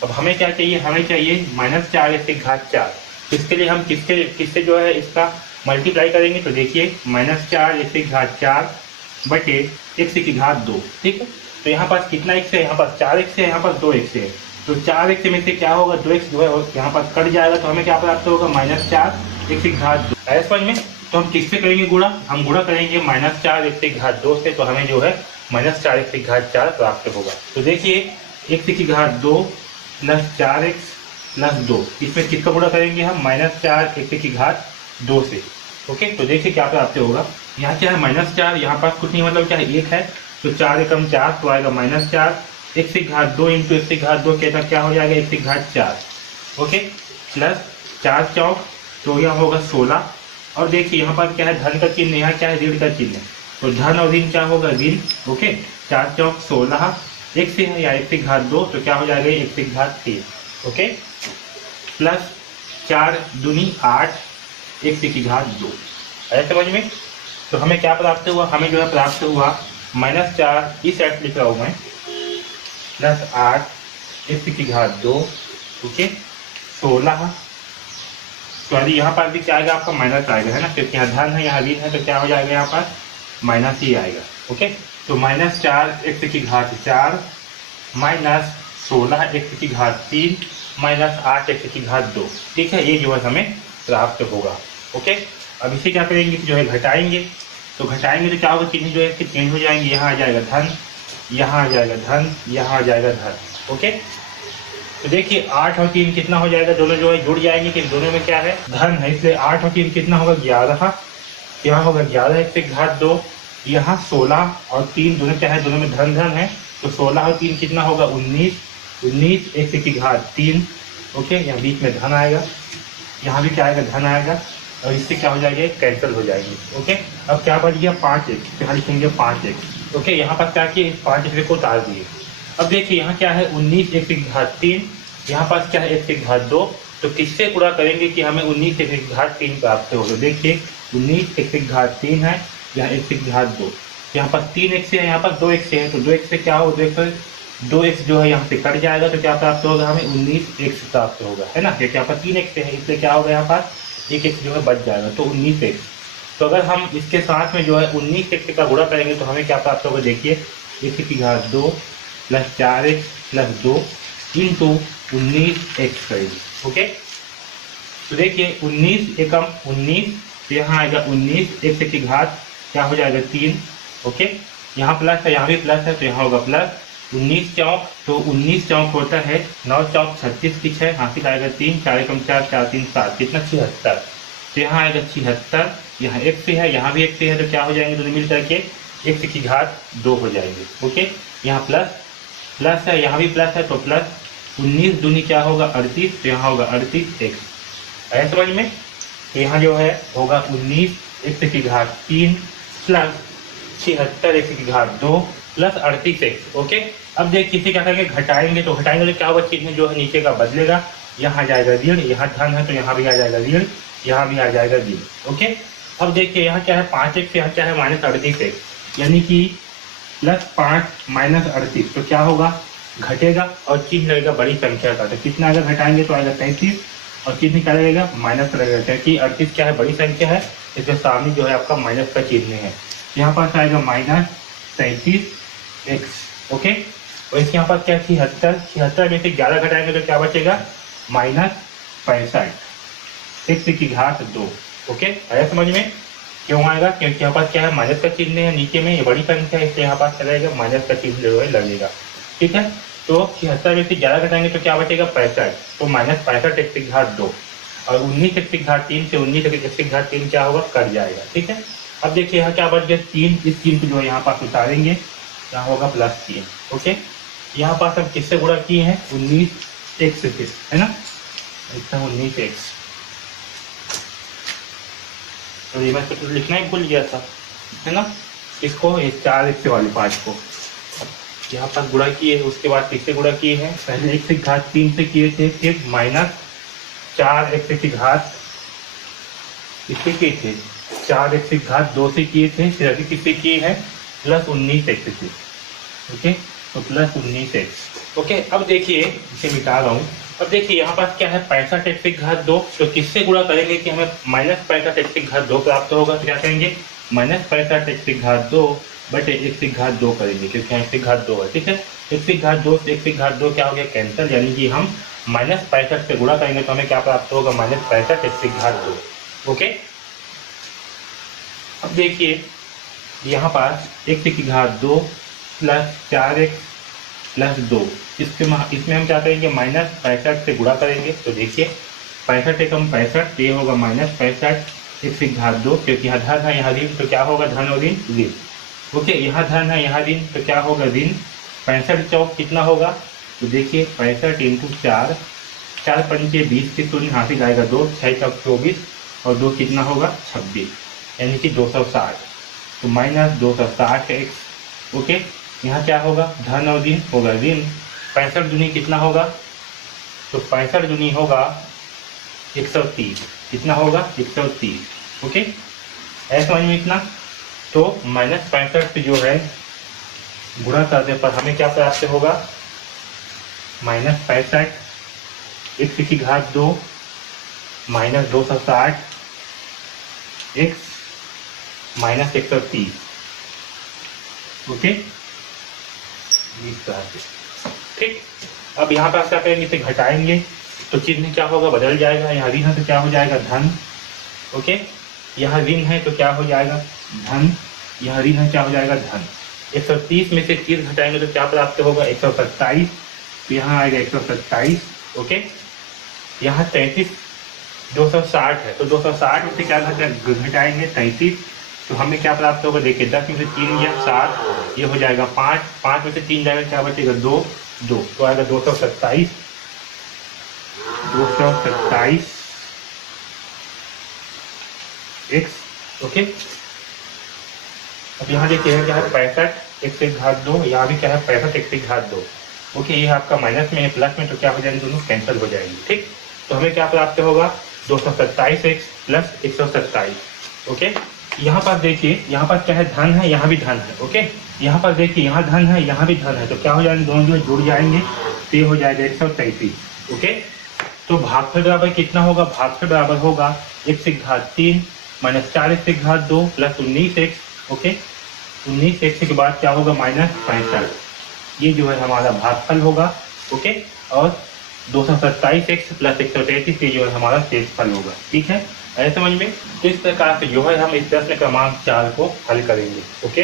अब हमें क्या चाहिए, हमें चाहिए -4 x की घात 4। इसके लिए हम किससे जो है इसका मल्टीप्लाई करेंगे, तो देखिए -4 x की घात 4 बटे x की घात 2। ठीक है, तो यहाँ पास कितना x है, यहाँ पास 4x है, यहाँ पास 2x है, तो 4x में से क्या होगा, 2x जो है यहाँ पास कट जाएगा, तो हमें क्या प्राप्त होगा, -4 x की घात 2। आया समझ में? तो हम किससे करेंगे गुणा, हम गुणा करेंगे -4 x की घात 2 से, तो हमें जो है -4 x की घात 4 प्राप्त होगा। तो देखिए x की घात 2 प्लस 4x प्लस 2, इसमें किसका गुणा करेंगे हम, -4 x की घात 2 से। ओके, तो देखिए क्या प्राप्त होगा, यहाँ क्या है -4, यहाँ पास कुछ नहीं मतलब क्या है 1 है, तो 4 एकम 4 तो आएगा -4 x की घात 2 इंटू x की घात 2 कहता क्या हो जाएगा, x की घात 4। ओके, प्लस 4 चौक तो यहाँ होगा 16, और देखिए यहाँ पर क्या है धन का चिन्ह, यहाँ क्या है ऋण का चिन्ह, तो धन और ऋण क्या होगा, ऋण। ओके, 4 चौक 16 x से है या x की घात 2 तो क्या हो जाएगा x की घात 3। ओके, प्लस 4 दूनी 8 x की घात 2। आया समझ में? तो हमें क्या प्राप्त हुआ, हमें जो है प्राप्त हुआ -4 इस साइड लिख रहा हूँ मैं, प्लस 8 x की घात 2। ओके, 16 सॉरी यहाँ पर भी क्या आएगा आपका माइनस आएगा, है ना, क्योंकि यहाँ धन है यहाँ ऋण है, तो क्या हो जाएगा यहाँ पर माइनस ही आएगा। ओके, तो -4 x की घात 4 माइनस 16 x की घात 3 माइनस 8 x की घात 2। ठीक है, ये जो है हमें प्राप्त होगा। ओके, अब इसे क्या करेंगे, जो है घटाएंगे, तो घटाएंगे तो क्या होगा, चिन्ह जो है इसके चेंज हो जाएंगे, यहाँ आ जाएगा धन, यहाँ आ जाएगा धन, यहाँ आ जाएगा धन। ओके, तो देखिए 8 और 3 कितना हो जाएगा, दोनों जो है जुड़ जाएंगे, कि दोनों में क्या है धन है, इसलिए 8 और 3 कितना होगा, 11। यहाँ होगा 11 x की घात 2, यहाँ 16 और 3 दोनों क्या है, दोनों में धन धन है, तो 16 और 3 कितना होगा, 19 x की घात 3। ओके, यहाँ बीच में धन आएगा, यहाँ भी क्या आएगा, धन आएगा, और इससे क्या हो जाएगा, कैंसिल हो जाएंगे। ओके, अब क्या बच गया, 5x, यहाँ लिखेंगे 5x। ओके, यहाँ पर क्या किए, 5x को उतार दिए। अब देखिए यहाँ क्या है, 19 x की घात 3, यहाँ पास क्या है x की घात 2, तो किससे गुणा करेंगे कि हमें 19 x की घात 3 प्राप्त होगा। देखिए 19 x की घात 3 है, यहाँ x की घात 2, यहाँ पर 3x है, यहाँ पर 2x है, तो 2x से क्या हो, 2x जो है यहाँ से कट जाएगा, तो क्या प्राप्त होगा, हमें 19x प्राप्त होगा, है ना, क्योंकि यहाँ पर 3x है, इसलिए क्या होगा, यहाँ पर 1x जो है बच जाएगा, तो 19x। तो अगर हम इसके साथ में जो है 19x का गुणा करेंगे तो हमें क्या प्राप्त होगा, देखिए x की घात 2 plus 4x plus 2 into 19x करेंगे। ओके, तो देखिए 19 एकम 19, तो यहाँ आएगा 19 x की घात क्या हो जाएगा 3। ओके, यहाँ प्लस है, यहाँ भी प्लस है, तो यहाँ होगा प्लस 19 चौक, तो 19 चौक होता है 9 चौक 36 की 6, हासिल आएगा 3, 4 एकम 4, 4 3 7, कितना 76, तो यहाँ आएगा 76, यहाँ x से है, यहाँ भी x से है, तो क्या हो जाएंगे, दोनों मिल करके x की घात 2 हो जाएंगे। ओके, यहाँ प्लस है, यहाँ भी प्लस है, तो प्लस 19 दूनी क्या होगा 38, तो यहाँ होगा 38x। आया समझ में? तो यहाँ जो है होगा 19x की घात 3 प्लस 76x की घात 2 प्लस 38x। ओके, अब देख किसी क्या करेंगे, घटाएंगे, तो घटाएंगे तो क्या होगा, चिन्ह जो है नीचे का बदलेगा, यहाँ आ जाएगा ऋण, यहाँ धन है तो यहाँ भी आ जाएगा ऋण, यहाँ भी आ जाएगा ऋण। ओके, अब देखिए यहाँ क्या है 5x, यहाँ क्या है -38x, यानी कि +5 -38, तो क्या होगा, घटेगा और चिन्ह लगेगा बड़ी संख्या का, तो कितना अगर घटाएंगे तो आएगा 33, और चिन्ह क्या लगेगा, माइनस लगेगा, क्योंकि 38 क्या है, बड़ी संख्या है, इसके सामने जो है आपका माइनस का चिन्ह है, यहाँ पास आएगा -33x। ओके, और इसके यहाँ पास क्या 76 में से 11 घटाएंगे तो क्या बचेगा, -65 x की घात 2। ओके, आया समझ में? क्यों आएगा, क्योंकि यहाँ पास क्या है, माइनस का चिन्ह है, नीचे में ये बड़ी संख्या है, इसलिए यहाँ पास चलेगा माइनस का चिन्ह जो है लगेगा। ठीक है, तो 76 में से 11 घटाएंगे तो क्या बचेगा 65, तो -65 x की घात 2, और 19 x की घात 3 से 19 x की घात 3 क्या होगा, कट जाएगा। ठीक है, अब देखिए यहाँ क्या बच गया 3, इस 3 को जो है यहाँ पास उतारेंगे, यहाँ होगा +3। ओके, यहाँ पास हम किससे गुणा किए हैं 19x से, है ना, इतना 19x। तो ये मैं तो लिखना ही भूल गया था, है ना, इसको ये 4x वाले पार्ट को यहाँ पर गुणा किए, उसके बाद किससे गुणा किए हैं, पहले x की घात 3 से किए थे, फिर माइनस 4x की घात किससे किए थे 4x की घात 2 से किए थे, फिर अभी किससे किए हैं प्लस 19x से। ओके, तो प्लस 19x। ओके, अब देखिए इसे मिटा रहा हूँ। अब देखिए यहाँ पास क्या है 65x की घात 2, तो किससे गुणा करेंगे कि हमें माइनस 65x की घात 2 प्राप्त होगा, तो क्या करेंगे माइनस 65x की घात 2 बटे x की घात 2 करेंगे, क्योंकि यहाँ x की घात 2 है, ठीक है। x की घात 2 से x की घात 2 क्या हो गया कैंसिल, यानी कि हम माइनस 65 से गुणा करेंगे तो हमें क्या प्राप्त होगा माइनस 65x की घात 2। ओके, अब देखिए यहाँ पास x की घात 2 प्लस 4x प्लस 2, इसमें हम क्या करेंगे माइनस 65 से गुणा करेंगे, तो देखिए 65 एकम 65, ये होगा माइनस 65 x की घात 2, क्योंकि यहाँ धन है यहाँ ऋण, तो क्या होगा धन और ऋण ऋण। ओके, यहाँ धन है यहाँ ऋण, तो क्या होगा ऋण। 65 चौक कितना होगा, तो देखिए 65 इंटू 4, 4 पंचे 20 के शून्य हाथ ही आएगा 2, 6 चौक 24 और 2 कितना होगा 26, यानी कि 260, तो माइनस 260 x। ओके, यहाँ क्या होगा धन और ऋण होगा ऋण, 65 दूनी कितना होगा, तो 65 दूनी होगा 130, कितना होगा 130। ओके, ऐसा समझ में इतना। तो माइनस 65 से जो है गुणा करने पर हमें क्या प्राप्त होगा माइनस 65 x की घात 2 माइनस 260 x माइनस 130। ओके, ठीक। अब यहाँ पर क्या करेंगे, इसे घटाएंगे तो चिन्ह क्या होगा बदल जाएगा, यहाँ ऋण है तो क्या हो जाएगा धन। ओके, यहाँ ऋण है तो क्या हो जाएगा धन, यहाँ ऋण है क्या हो जाएगा धन। 130 में से 30 घटाएंगे तो क्या प्राप्त होगा 127, तो यहाँ आएगा 127। ओके, यहाँ 33 260 है, तो 260 में से क्या घटाएंगे 33, तो हमें क्या प्राप्त होगा देखिए 10 में से 3 या 7, ये हो जाएगा 5, 5 में से 3 जाएगा क्या बचेगा 2, तो आएगा 227 x। ओके, अब यहाँ देखिए क्या है 65 x की घात 2, यहाँ भी क्या है 65 x की घात 2। ओके, ये आपका माइनस में है प्लस में, तो क्या हो जाएंगे दोनों कैंसिल हो जाएंगे, ठीक। तो हमें क्या प्राप्त होगा 227x प्लस 127। ओके, यहाँ पर देखिए यहाँ पर क्या है धन है यहाँ भी धन है। ओके, यहाँ पर देखिए यहाँ धन है यहाँ भी धन है, तो क्या हो जाएंगे दोनों जो जुड़ जाएंगे, तो ये हो जाएगा 133। ओके, तो भागफल बराबर कितना होगा, भागफल बराबर होगा x की घात 3 माइनस 4x की घात 2 प्लस 19x। ओके, 19x के बाद क्या होगा माइनस 65, ये जो है हमारा भागफल होगा। ओके, और 227x प्लस 133 ये जो है हमारा शेषफल होगा, ठीक है, ऐसे समझ में। तो इस प्रकार से जो है हम इस प्रश्न क्रमांक 4 को हल करेंगे। ओके,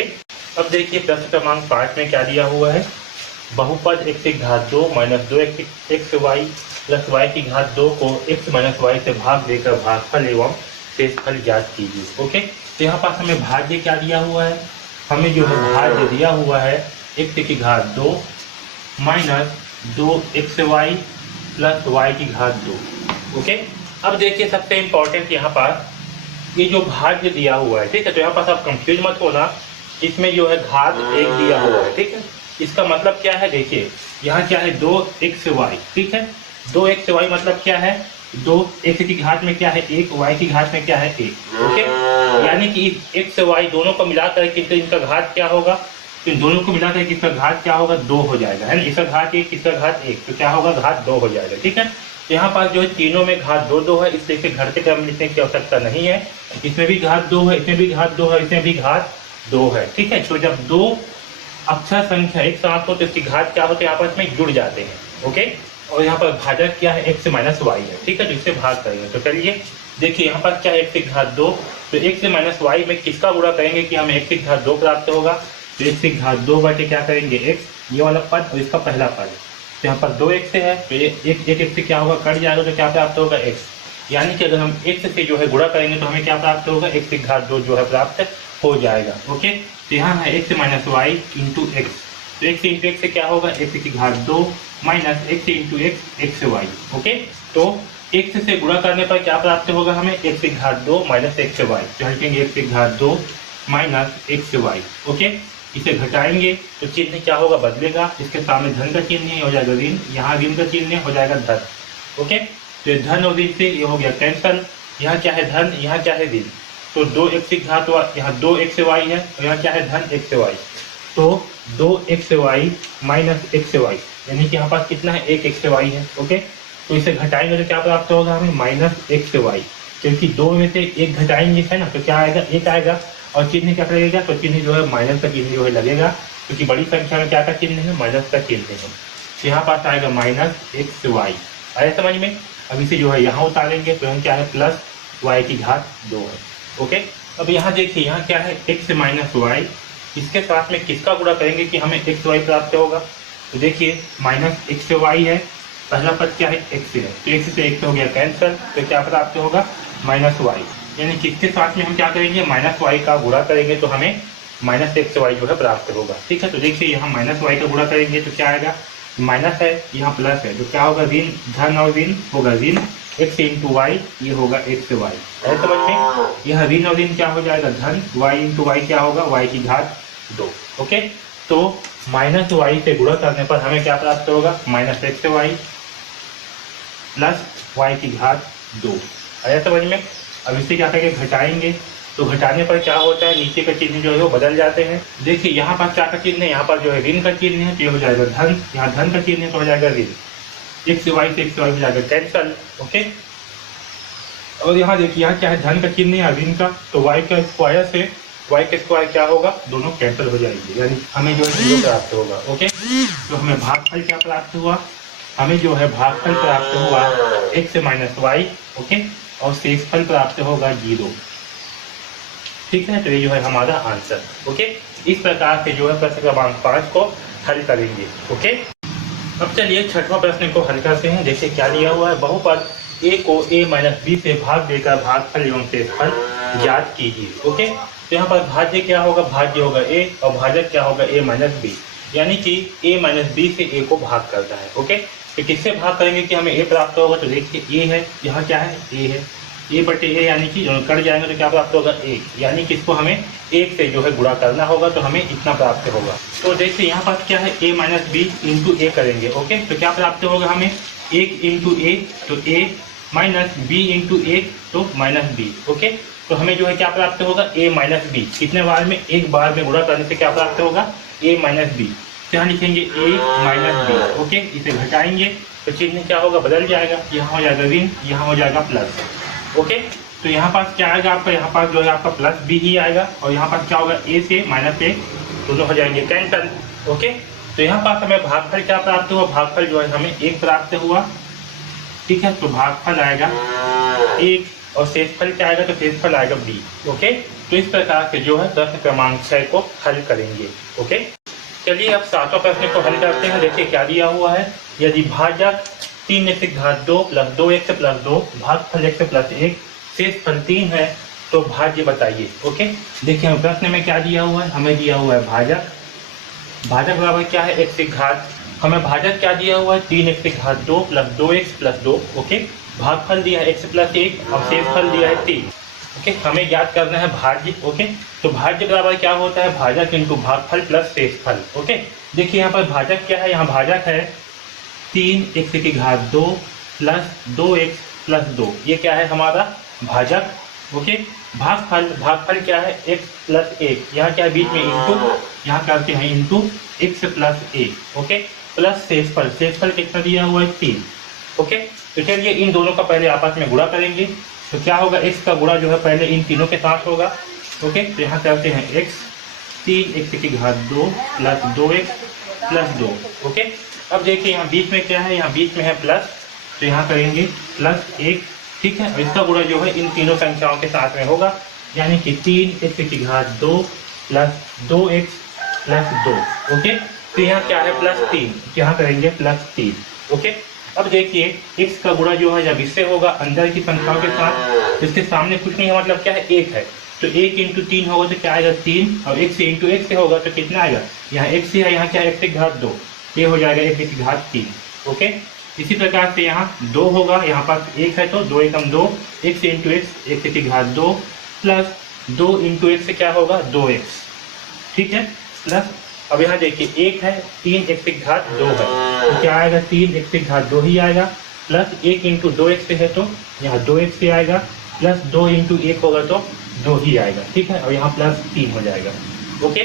अब देखिए प्रश्न क्रमांक 5 में क्या दिया हुआ है, बहुपद x की घात 2 माइनस 2xy प्लस y की घात 2 को x माइनस y से भाग देकर भागफल एवं शेषफल ज्ञात कीजिए। ओके, तो यहाँ पास हमें भाज्य क्या दिया हुआ है, हमें जो है भाज्य दिया हुआ है x की घात 2 माइनस 2xy प्लस y की घात 2। ओके, अब देखिए सबसे इम्पोर्टेंट यहाँ पास ये जो भाज्य दिया हुआ है, ठीक है, तो यहाँ पास आप कंफ्यूज मत होना, इसमें जो है घात 1 दिया हुआ है, ठीक है। इसका मतलब क्या है देखिए यहाँ क्या है 2xy, ठीक है, 2xy मतलब क्या है 2x की घात में क्या है 1, y की घात में क्या है 1। ओके, यानी कि x y दोनों को मिलाकर किंतु इनका घात क्या होगा, तो इन दोनों को मिलाकर इसका घात क्या होगा 2 हो जाएगा, है ना, इसका घात 1 इसका घात 1, तो क्या होगा घात 2 हो जाएगा, ठीक है। तो यहाँ पास जो है तीनों में घात 2 है, इसलिए इसे घटते क्रम लिखने की आवश्यकता नहीं है, इसमें भी घात 2 है, इसमें भी घात 2 है, इसमें भी घात 2 है, ठीक है। तो जब 2 अक्षर संख्या एक साथ हो तो इसकी घात क्या होती है आपस में जुड़ जाते हैं। ओके, और यहाँ पर भाजक क्या है x माइनस वाई है, ठीक है, तो इससे भाग करेंगे। तो चलिए देखिए यहाँ पर क्या है x की घात 2, तो x माइनस वाई में किसका गुणा करेंगे कि हमें x की घात 2 प्राप्त होगा, तो x की घात 2 बटे क्या करेंगे x, ये वाला पद और इसका पहला पद, तो यहाँ पर 2x है तो एक x से क्या होगा कट जाएगा, तो क्या प्राप्त होगा x, यानी कि अगर हम x से जो है गुणा करेंगे तो हमें क्या प्राप्त होगा x की घात 2 जो है प्राप्त हो जाएगा। ओके, तो यहाँ है x minus y into x, तो x इंटू एक्स से क्या होगा, x की घात 2 minus x into x x y. Okay, तो x से गुणा करने पर क्या प्राप्त होगा हमें, x की घात 2 माइनस एक्स वाई। तो लिखेंगे x की घात 2 माइनस एक्स वाई। ओके, इसे घटाएंगे तो चिन्ह क्या होगा, बदलेगा। इसके सामने धन का चिन्ह हो जाएगा ऋण, यहाँ ऋण का चिन्ह हो जाएगा धन। ओके, तो ये धन और ऋण से ये हो गया कैंसल। यहाँ क्या है धन, यहाँ क्या है ऋण। तो 2x की घात यहाँ 2x वाई है और यहाँ क्या है धन x वाई। तो 2x Y minus x Y, यानी कि यहाँ पास कितना है, 1x वाई है। ओके, तो इसे घटाएंगे तो क्या प्राप्त होगा हमें, माइनस एक्स वाई। क्योंकि 2 में से 1 घटाएंगे है ना, तो क्या आएगा, 1 आएगा। और चिन्ह क्या लगेगा, तो चिन्ह जो है माइनस का चिन्ह जो है लगेगा, क्योंकि बड़ी संख्या में क्या का चिन्ह है, माइनस का चिन्ह है। तो यहाँ पास आएगा माइनस एक्स वाई। आया समझ में। अब इसे जो है यहाँ उतारेंगे तो हम क्या है, प्लस वाई की घात 2 है। ओके, अब यहाँ देखिए, यहाँ क्या है, एक्स माइनस वाई। इसके साथ में किसका गुणा करेंगे कि हमें एक्स वाई प्राप्त होगा। तो देखिए माइनस एक्स वाई है, पहला पद क्या है, एक्स है, तो एक्स से एक्स हो गया कैंसल। तो क्या प्राप्त होगा, माइनस वाई। यानी किसके साथ में हम क्या करेंगे, माइनस वाई का गुणा करेंगे तो हमें माइनस एक्स वाई जो है प्राप्त होगा। ठीक है, तो देखिए यहाँ माइनस वाई का गुणा करेंगे तो क्या आएगा, माइनस है, यहाँ प्लस है, तो क्या होगा, ऋण, धन और ऋण होगा ऋण x इंटू वाई, ये होगा एक्स वाई। है समझ में। यह ऋण और ऋण क्या हो जाएगा, धन, y इंटू वाई क्या होगा, y की घात 2। ओके, तो माइनस वाई से गुणा करने पर हमें क्या प्राप्त होगा, minus x y plus y की घात 2। आया समझ में। अब इसे क्या करेंगे, घटाएंगे। तो घटाने पर क्या होता है, नीचे का चिन्ह जो है वो बदल जाते हैं। देखिए यहाँ पर क्या का चिन्ह है, यहाँ पर जो है ऋण का चिन्ह है, तो ये हो जाएगा धन, यहाँ धन का चिन्ह है तो हो जाएगा ऋण। एक्स वाई से एक्स वाई हो जाएगा कैंसल। ओके, और यहाँ देखिए, यहाँ क्या है, धन का चिन्ह है ऋण का, तो वाई का स्क्वायर से वाई का स्क्वायर क्या होगा, दोनों कैंसिल हो जाएंगे, यानी हमें जो है 0 प्राप्त होगा। ओके, तो हमें भागफल क्या प्राप्त हुआ, हमें जो है भागफल प्राप्त हुआ एक्स माइनस वाई। ओके, और शेषफल प्राप्त होगा 0। ठीक है, तो ये जो है हमारा आंसर। ओके, इस प्रकार से जो है प्रश्न क्रमांक 5 को हल करेंगे। ओके, अब चलिए छठवां प्रश्न को हल करते हैं। देखिए क्या दिया हुआ है, बहुपद a को a माइनस बी से भाग देकर भागफल एवं शेषफल ज्ञात कीजिए। ओके, तो यहाँ पर भाज्य क्या होगा, भाज्य होगा a और भाजक क्या होगा, a माइनस बी, यानी कि a माइनस बी से a को भाग करता है। ओके, तो किससे भाग करेंगे कि हमें a प्राप्त होगा, तो देखिए a है, यहाँ क्या है, a है, a बटे a, यानी कि कट जाएंगे तो क्या प्राप्त होगा, a, यानी कि इसको हमें 1 से जो है गुणा करना होगा, तो हमें इतना प्राप्त होगा। तो देखिए यहाँ पास क्या है, a माइनस बी इंटू ए करेंगे। ओके, तो क्या प्राप्त होगा हमें, 1 इंटू ए, तो a माइनस बी इंटू 1 तो माइनस बी। ओके, तो हमें जो है क्या प्राप्त होगा, a माइनस बी। कितने बार में, एक बार में गुणा करने से क्या प्राप्त होगा, a माइनस बी। तो यहाँ लिखेंगे a माइनस बी। ओके, इसे घटाएंगे तो चिन्ह क्या होगा, बदल जाएगा, यहाँ हो जाएगा ऋण, यहाँ हो जाएगा प्लस। ओके, तो यहाँ पास क्या आएगा आपका, यहाँ पास जो है आपका प्लस बी ही आएगा, और यहाँ पास क्या होगा, a से माइनस ए, दोनों हो जाएंगे कैंसल। ओके, तो यहाँ पास हमें भागफल क्या प्राप्त हुआ, भागफल जो है हमें 1 प्राप्त हुआ। ठीक है, तो भागफल आएगा 1 और शेषफल क्या आएगा, तो शेषफल आएगा b। ओके, तो इस प्रकार से जो है प्रश्न क्रमांक 6 को हल करेंगे। ओके, चलिए अब 7वां प्रश्न को हल करते हैं। देखिए क्या दिया हुआ है, यदि भाजक 3x की घात 2 प्लस 2x प्लस 2 भागफल x प्लस 1 शेषफल 3 है तो भाज्य बताइए। ओके, देखिए हम प्रश्न में क्या दिया हुआ है, हमें दिया हुआ है भाजक, भाजक बराबर क्या है, x की घात, हमें भाजक क्या दिया हुआ है, 3x की घात 2 प्लस 2x प्लस 2। ओके, भागफल दिया है x प्लस 1 और शेषफल दिया है 3। ओके, हमें ज्ञात करना है भाज्य। ओके, तो भाज्य बराबर क्या होता है, भाजक इंटू भागफल प्लस शेषफल। ओके, देखिए यहाँ पर भाजक क्या है, यहाँ भाजक है 3x की घात 2 प्लस 2x प्लस 2, ये क्या है हमारा भाजक। ओके, भागफल, भागफल क्या है, x प्लस 1, यहाँ क्या है बीच में इंटू, यहाँ करते हैं into x plus 1। Okay, plus शेषफल, शेषफल कितना दिया हुआ है 3। ओके, तो चलिए इन दोनों का पहले आपस में गुणा करेंगे। तो क्या होगा, x का गुणा जो है पहले इन तीनों के साथ होगा। ओके, तो यहाँ करते हैं x, 3x की घात 2 प्लस 2x प्लस 2। ओके, अब देखिए यहाँ बीच में क्या है, यहाँ बीच में है प्लस, तो यहाँ करेंगे प्लस 1। ठीक है, और इसका गुणा जो है इन तीनों संख्याओं के साथ में होगा, यानी कि 3x की घात 2 प्लस 2x प्लस 2। ओके, तो यहाँ क्या है प्लस 3, यहाँ करेंगे प्लस 3। ओके, अब देखिए x का गुणा जो है जब इससे होगा अंदर की संख्याओं के साथ, इसके सामने कुछ नहीं है, मतलब क्या है 1 है, तो 1 इंटू 3 होगा तो क्या आएगा 3, और x से इंटू x से होगा तो कितना आएगा, यहाँ x से है, यहाँ क्या है x की घात 2, ये हो जाएगा x की घात 3। ओके, इसी प्रकार से यहाँ 2 होगा, यहाँ पास 1 है तो 2 एकम 2, x इंटू x की घात 2 प्लस 2 इंटू x से क्या होगा 2x, ठीक है, प्लस अब यहाँ देखिए 1 है 3x की घात 2 है तो क्या आएगा 3x की घात 2 ही आएगा, प्लस 1 इंटू 2x से है तो यहाँ 2x से आएगा, प्लस 2 इंटू 1 होगा तो 2 ही आएगा, ठीक है, और यहाँ प्लस 3 हो जाएगा। ओके,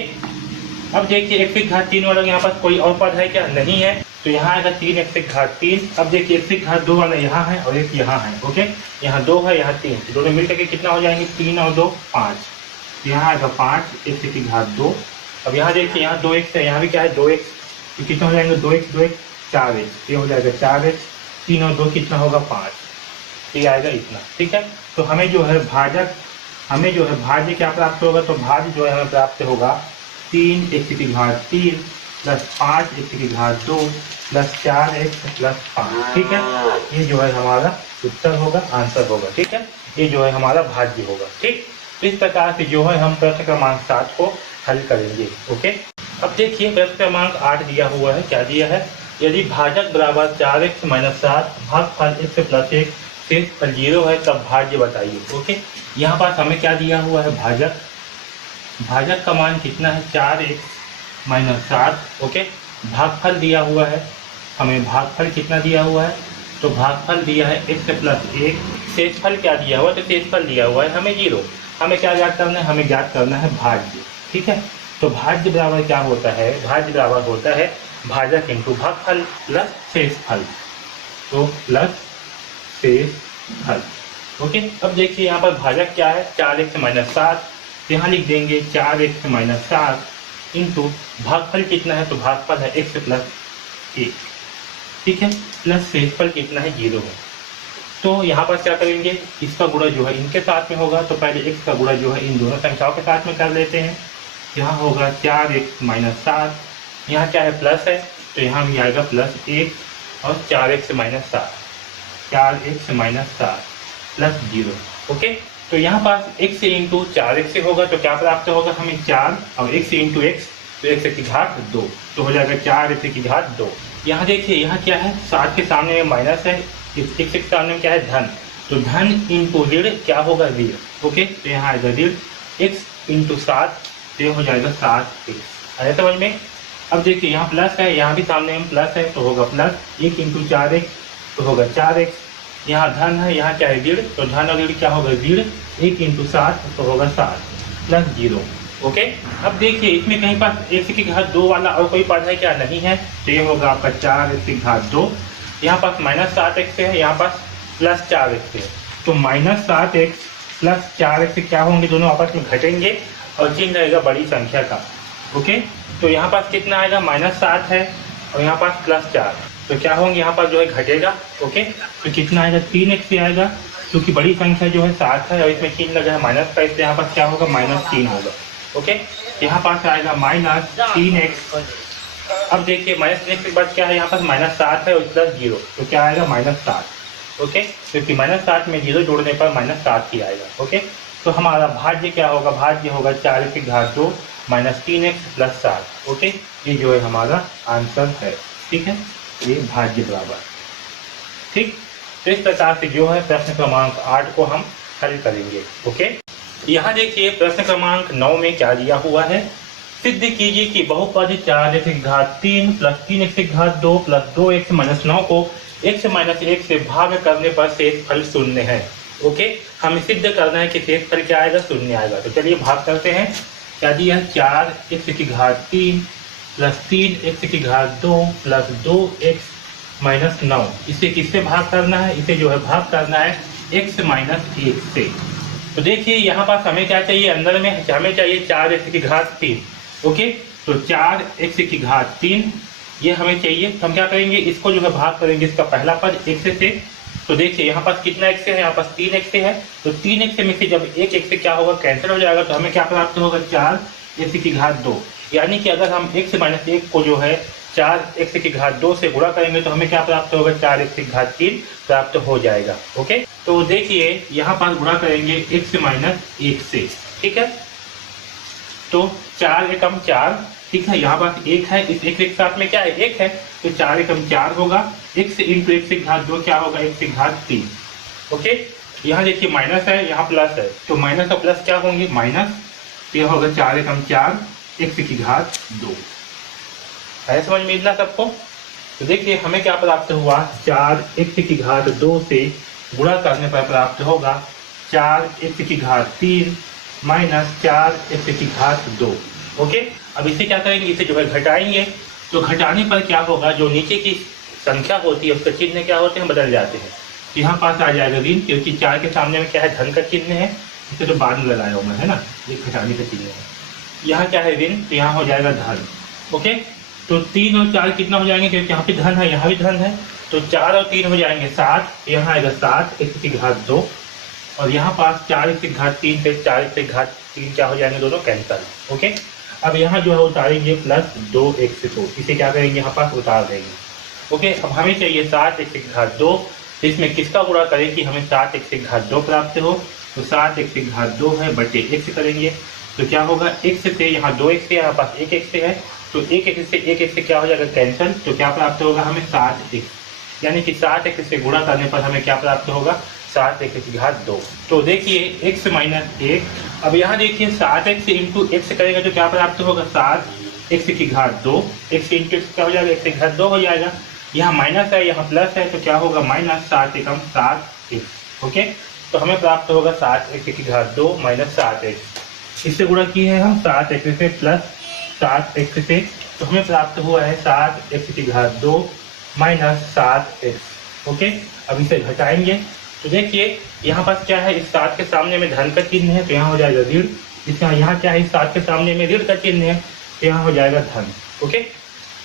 अब देखिए x की घात 3 वाला यहाँ पास कोई और पद है क्या, नहीं है, तो यहाँ आएगा 3x की घात 3। अब देखिए x की घात 2 वाला यहाँ है और एक यहाँ है। ओके, यहाँ 2 है यहाँ 3, तो दोनों मिलकर के कितना हो जाएंगे 3 और 2 5, तो यहाँ आएगा 5 x की घात 2। अब यहाँ देखिए यहाँ 2x है, यहाँ भी क्या है 2x, तो कितना हो जाएंगे 2x 4x, ये हो जाएगा 4x, 3 और 2 कितना होगा 5, ये आएगा इतना, ठीक है। तो हमें जो है भाजक, हमें जो है भाज्य क्या प्राप्त होगा, तो भाज्य जो है हमें प्राप्त होगा 3x की घात 3 प्लस 5x की घात 2 प्लस 4x प्लस 5, ठीक है, ये जो है हमारा उत्तर होगा, आंसर होगा, ठीक है, ये जो है हमारा भाज्य होगा। ठीक, तो इस प्रकार से जो है हम प्रश्न क्रमांक 7 को हल करेंगे। ओके, अब देखिए प्रश्न क्रमांक 8 दिया हुआ है, क्या दिया है, यदि भाजक बराबर 4x - 7 भागफल x प्लस 1 शेषफल 0 है तब भाज्य बताइए। ओके, यहाँ पास हमें क्या दिया हुआ है, भाजक, भाजक का मान कितना है 4x - 7। ओके, भागफल दिया हुआ है, हमें भागफल कितना दिया हुआ है, तो भागफल दिया है x प्लस 1, शेषफल क्या दिया हुआ है, तो शेषफल दिया हुआ है हमें 0। हमें क्या ज्ञात करना है, हमें ज्ञात करना है भाज्य, ठीक है। तो भाज्य बराबर क्या होता है, भाज्य बराबर होता है भाजक इंटू भागफल प्लस शेषफल, तो प्लस शेषफल। ओके, अब देखिए यहाँ पर भाजक क्या है 4x - 7, यहाँ लिख देंगे 4x - 7 इंटू भागफल कितना है, तो भागफल है x प्लस 1, ठीक है, प्लस शेषफल कितना है 0 है। तो यहाँ पर क्या करेंगे, इसका गुणा जो है इनके साथ में होगा, तो पहले x का गुणा जो है इन दोनों संख्याओं के साथ में कर लेते हैं। यहाँ होगा 4x - 7, यहाँ क्या है प्लस है, तो यहाँ भी आएगा प्लस 1 और 4x - 7, 4x - 7 प्लस 0। ओके, तो यहाँ पास x से इंटू 4x से होगा तो क्या प्राप्त होगा हमें 4, और x से इंटू x तो x की घात 2, तो हो जाएगा 4x की घात 2। यहाँ देखिए यहाँ क्या है 7 के सामने में माइनस है, x के सामने में क्या है धन, तो धन इंटू ऋण क्या होगा ऋण। ओके, तो यहाँ आएगा ऋण x इंटू 7, तो ये हो जाएगा 7x, आया समझ में। अब देखिए यहाँ प्लस है, यहाँ भी सामने में प्लस है तो होगा प्लस 1 इंटू 4x, तो होगा 4x, यहाँ धन है, यहाँ क्या है ऋण, तो धन और ऋण क्या होगा ऋण 1 इंटू 7, तो होगा 7 प्लस 0। ओके, अब देखिए इसमें कहीं पास x की घात 2 वाला और कोई पद है क्या, नहीं है, तो ये होगा आपका 4x की घात 2, यहाँ पास -7x है, यहाँ पास प्लस 4x है, तो -7x प्लस 4x क्या होंगे, दोनों आपस में घटेंगे और चिन्ह रहेगा बड़ी संख्या का। ओके, तो यहाँ पास कितना आएगा -7 है और यहाँ पास +4, तो क्या होंगे यहाँ पर जो है घटेगा। ओके, तो कितना आएगा 3x से आएगा, क्योंकि बड़ी संख्या जो है 7 है और इसमें चिन्ह लगा है माइनस का, इसलिए यहाँ पर क्या होगा -3 होगा। ओके, यहाँ पास आएगा -3x। अब देखिए -3x के बाद क्या है, यहाँ पास -7 है और प्लस 0, तो क्या आएगा -7। ओके, क्योंकि -7 में 0 जोड़ने पर -7 ही आएगा। ओके, तो हमारा भाज्य क्या होगा, भाज्य होगा 4x की घात 2 -3x प्लस 7। ओके, ये जो है हमारा आंसर है, ठीक है, ये भाज्य बराबर। ठीक, तो इस प्रकार से जो है प्रश्न क्रमांक 8 को हम हल करेंगे। ओके, यहाँ देखिए प्रश्न क्रमांक 9 में क्या दिया हुआ है, सिद्ध कीजिए कि बहुपद 4x की घात 3 प्लस 3x की घात 2 प्लस 2x - 9 को x - 1 से भाग करने पर शेषफल शून्य है। ओके, हमें सिद्ध करना है कि शेषफल क्या आएगा, शून्य आएगा। तो चलिए भाग करते हैं। क्या दिया है 4x की घात 3 प्लस 3x की घात 2 प्लस 2x - 9, इसे किससे भाग करना है, इसे जो है भाग करना है x - 1 से। तो देखिए यहाँ पास हमें क्या चाहिए, अंदर में हमें चाहिए 4x की घात 3। ओके, तो 4x की घात 3 ये हमें चाहिए, तो हम क्या करेंगे, इसको जो है भाग करेंगे इसका पहला पद x से। तो देखिए यहाँ पास कितना x है, यहाँ पास 3x है, तो 3x में से जब एक x से क्या होगा कैंसिल हो जाएगा, तो हमें क्या प्राप्त होगा 4x की घात 2। यानी कि अगर हम x - 1 को जो है 4x की घात 2 से गुणा करेंगे तो हमें क्या प्राप्त होगा, 4x की घात 3 प्राप्त हो जाएगा। ओके, तो देखिए यहाँ पास गुणा करेंगे x - 1 से, ठीक है। तो 4 एकम 4, ठीक है, यहाँ पास 1 है, इस 1 के साथ में क्या है 1 है, तो 4 एकम 4 होगा, x इंटू x की घात 2 क्या होगा x की घात 3। ओके, यहाँ देखिए माइनस है, यहाँ प्लस है, तो माइनस और प्लस क्या होंगे माइनस, तो यह होगा 4 एकम 4 x की घात 2। है समझ में इतना सबको? तो देखिए हमें क्या प्राप्त हुआ, 4x की घात 2 से गुणा करने पर प्राप्त होगा 4x की घात 3 माइनस 4x की घात 2। ओके, अब इसे क्या करेंगे, इसे जो है घटाएंगे, तो घटाने पर क्या होगा, जो नीचे की संख्या होती है उसका चिन्ह क्या होते हैं, बदल जाते हैं। तो यहाँ पास आ जाएगा ऋण, क्योंकि 4 के सामने में क्या है धन का चिन्ह है, इसे तो बाद में लगाया हुआ है ना, ये घटाने का चिन्ह है। यहाँ क्या है ऋण, तो यहाँ हो जाएगा धन। ओके, तो 3 और 4 कितना हो जाएंगे, क्योंकि यहाँ पे धन है यहाँ भी धन है, तो 4 और 3 हो जाएंगे 7, यहाँ आएगा 7 x की घात 2, और यहाँ पास 4 x की घात 3 से 4 x की घात 3 क्या हो जाएंगे, दोनों कैंसल। ओके, अब यहाँ जो है उतारेंगे प्लस 2x को, इसे क्या करेंगे यहाँ पास उतार देंगे। ओके, अब हमें चाहिए 7x की घात 2, तो इसमें किसका गुणा करें कि हमें 7x की घात 2 प्राप्त हो, तो 7x की घात 2 है बटे x करेंगे, तो क्या होगा x से यहाँ 2x से यहाँ पास 1x से है, तो 1x से 1x से क्या हो जाएगा कैंसल, तो क्या प्राप्त होगा हमें 7x, यानी कि 7x से गुणा करने पर हमें क्या प्राप्त होगा 7x की घात 2। तो देखिए x माइनस 1, अब यहाँ देखिए 7x इंटू x करेंगे तो क्या प्राप्त होगा 7x की घात 2, x इंटू x क्या हो जाएगा x की घात 2 हो जाएगा, यहाँ माइनस है यहाँ प्लस है, तो क्या होगा माइनस 7 एकम 7x। ओके, तो हमें प्राप्त होगा 7x की घात 2 माइनस 7x, इससे गुणा किए हैं हम 7x से प्लस 7x से, तो हमें प्राप्त हुआ है 7x की घात 2 माइनस 7x। ओके, अब इसे घटाएंगे, तो देखिए यहाँ पास क्या है, इस 7 के सामने में धन का चिन्ह है, तो यहाँ हो जाएगा ऋण, इसका यहाँ क्या है, इस 7 के सामने में ऋण का चिन्ह है, तो यहाँ हो जाएगा धन। ओके,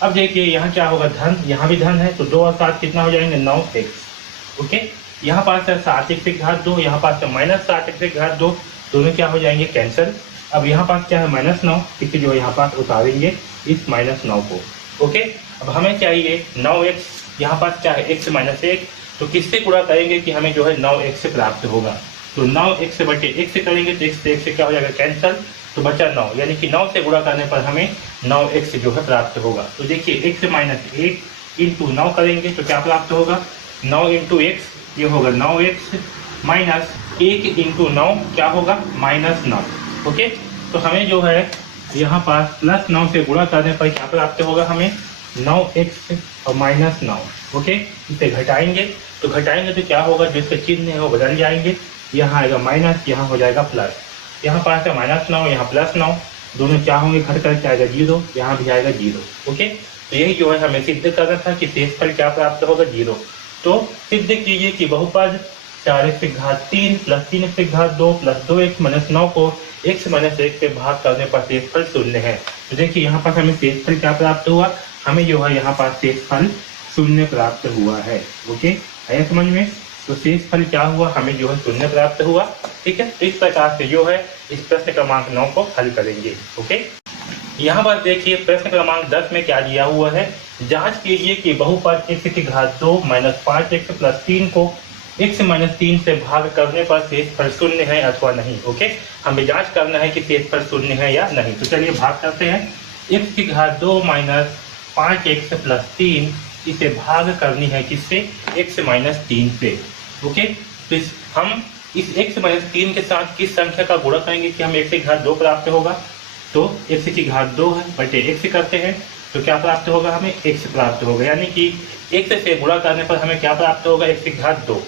अब देखिए यहाँ क्या होगा धन, यहाँ भी धन है, तो 2 और 7 कितना हो जाएंगे 9x। ओके, यहाँ पास है 7x की घात 2, यहाँ पास है माइनस 7x की घात 2, दोनों क्या हो जाएंगे कैंसिल। अब यहाँ पास क्या है -9, इसे जो है यहाँ पास उतारेंगे इस -9 को। ओके, अब हमें चाहिए 9x, यहाँ पास क्या है x माइनस 1, तो किससे गुणा करेंगे कि हमें जो है 9x प्राप्त होगा, तो 9x बटे x करेंगे, तो x से x से क्या हो जाएगा कैंसिल, तो बचा 9, यानी कि 9 से गुणा करने पर हमें 9x जो है प्राप्त होगा। तो देखिए x माइनस 1 इंटू 9 करेंगे तो क्या प्राप्त होगा, 9 इंटू x ये होगा 9x माइनस 1 इंटू 9 क्या होगा -9। ओके, तो हमें जो है यहाँ पास प्लस 9 से गुणा करने पर क्या प्राप्त होगा हमें 9x और -9। ओके, इसे घटाएंगे, तो घटाएंगे तो क्या होगा, जो इसका चिन्ह है वो बदल जाएंगे, यहाँ आएगा माइनस, यहाँ हो जाएगा प्लस, यहाँ पास है -9 यहाँ +9, दोनों क्या होंगे घट करके आएगा 0, यहाँ भी आएगा 0। ओके, तो यही जो है हमें सिद्ध करना था कि शेषफल क्या प्राप्त होगा 0। तो सिद्ध कीजिए कि बहुपद 4x की घात 3 प्लस 3x की घात 2 प्लस 2x माइनस 9 को x माइनस 1 से भाग करने पर शेषफल 0 है। तो देखिए यहाँ पास हमें शेषफल क्या प्राप्त हुआ, हमें जो है यहाँ पास शेषफल 0 प्राप्त हुआ है। ओके, है समझ में? तो शेषफल क्या हुआ, हमें जो है 0 प्राप्त हुआ। ठीक है, तो इस प्रकार से जो है इस प्रश्न क्रमांक 9 को हल करेंगे। ओके, यहाँ पर देखिए प्रश्न क्रमांक 10 में क्या दिया हुआ है, जांच कीजिए कि बहुपद x की घात 2 माइनस 5x प्लस 3 को x माइनस 3 से भाग करने पर शेषफल 0 है अथवा नहीं। ओके, हमें जांच करना है कि शेषफल 0 है या नहीं। तो चलिए भाग करते हैं, x की घात 2 माइनस 5x प्लस 3 इसे भाग करनी है किससे, x माइनस 3 से। ओके, तो हम इस x माइनस 3 के साथ किस संख्या का गुणा करेंगे कि हमें x की घात 2 प्राप्त होगा, तो x की घात 2 है बटे x करते हैं, तो क्या प्राप्त होगा हमें x प्राप्त होगा, यानी कि x से गुणा करने पर हमें क्या प्राप्त होगा x की घात 2।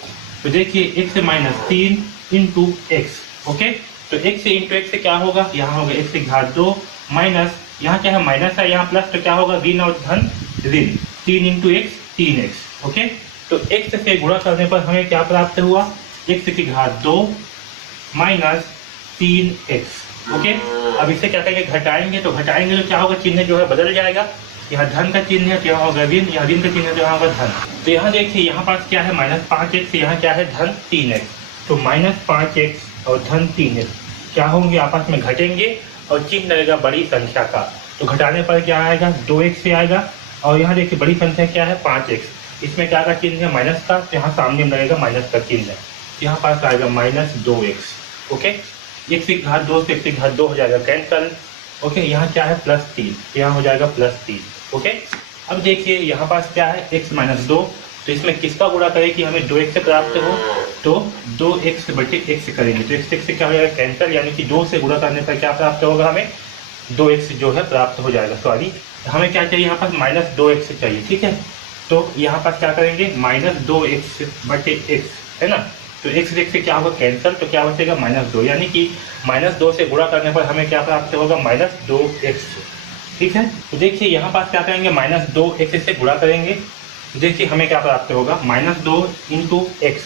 तो देखिए x minus 3 into x. Okay, तो x इंटू एक्स से क्या होगा, यहाँ होगा x की घात 2 माइनस, यहाँ क्या है माइनस है यहाँ प्लस, तो क्या होगा ऋण और धन ऋण, 3 इंटू एक्स 3x। ओके, तो x से गुणा करने पर हमें क्या प्राप्त हुआ, x की घात 2 माइनस 3x। ओके, अब इसे क्या करेंगे घटाएंगे, तो घटाएंगे तो क्या होगा, चिन्ह जो है बदल जाएगा, यहाँ धन का चिन्ह है तो यहाँ होगा ऋण, यहाँ ऋण का चिन्ह है तो यहाँ होगा धन। तो यहाँ देखिए यहाँ पास क्या है -5x, यहाँ क्या है धन 3x, तो -5x और धन 3x क्या होंगे आपस में घटेंगे और चिन्ह लगेगा बड़ी संख्या का, तो घटाने पर क्या आएगा 2x से आएगा, और यहाँ देखिए बड़ी संख्या क्या है 5x, इसमें क्या का चिन्ह है माइनस का, तो यहाँ सामने लगेगा माइनस का चिन्ह है, यहाँ पास आएगा -2x। ओके, x की घात 2 से x की घात 2 हो जाएगा कैंसल। ओके, यहाँ क्या है +3, यहाँ हो जाएगा +3। ओके, अब देखिए यहाँ पास क्या है x - 2, तो इसमें किसका गुणा करें कि हमें 2x से प्राप्त हो, तो 2x बटे x करेंगे तो x से क्या हो जाएगा कैंसल, यानी कि 2 से गुणा करने पर क्या प्राप्त होगा, हमें 2x जो है प्राप्त हो जाएगा। सॉरी, हमें क्या चाहिए यहाँ पास -2x चाहिए। ठीक है, तो यहाँ पास क्या करेंगे -2x बटे x है ना, तो x से क्या होगा कैंसल, तो क्या बचेगा -2, यानी कि -2 से गुणा करने पर हमें क्या प्राप्त होगा -2x। ठीक है, तो देखिए यहाँ पास क्या करेंगे -2x से गुणा करेंगे, तो देखिए हमें क्या प्राप्त होगा -2 इंटू एक्स,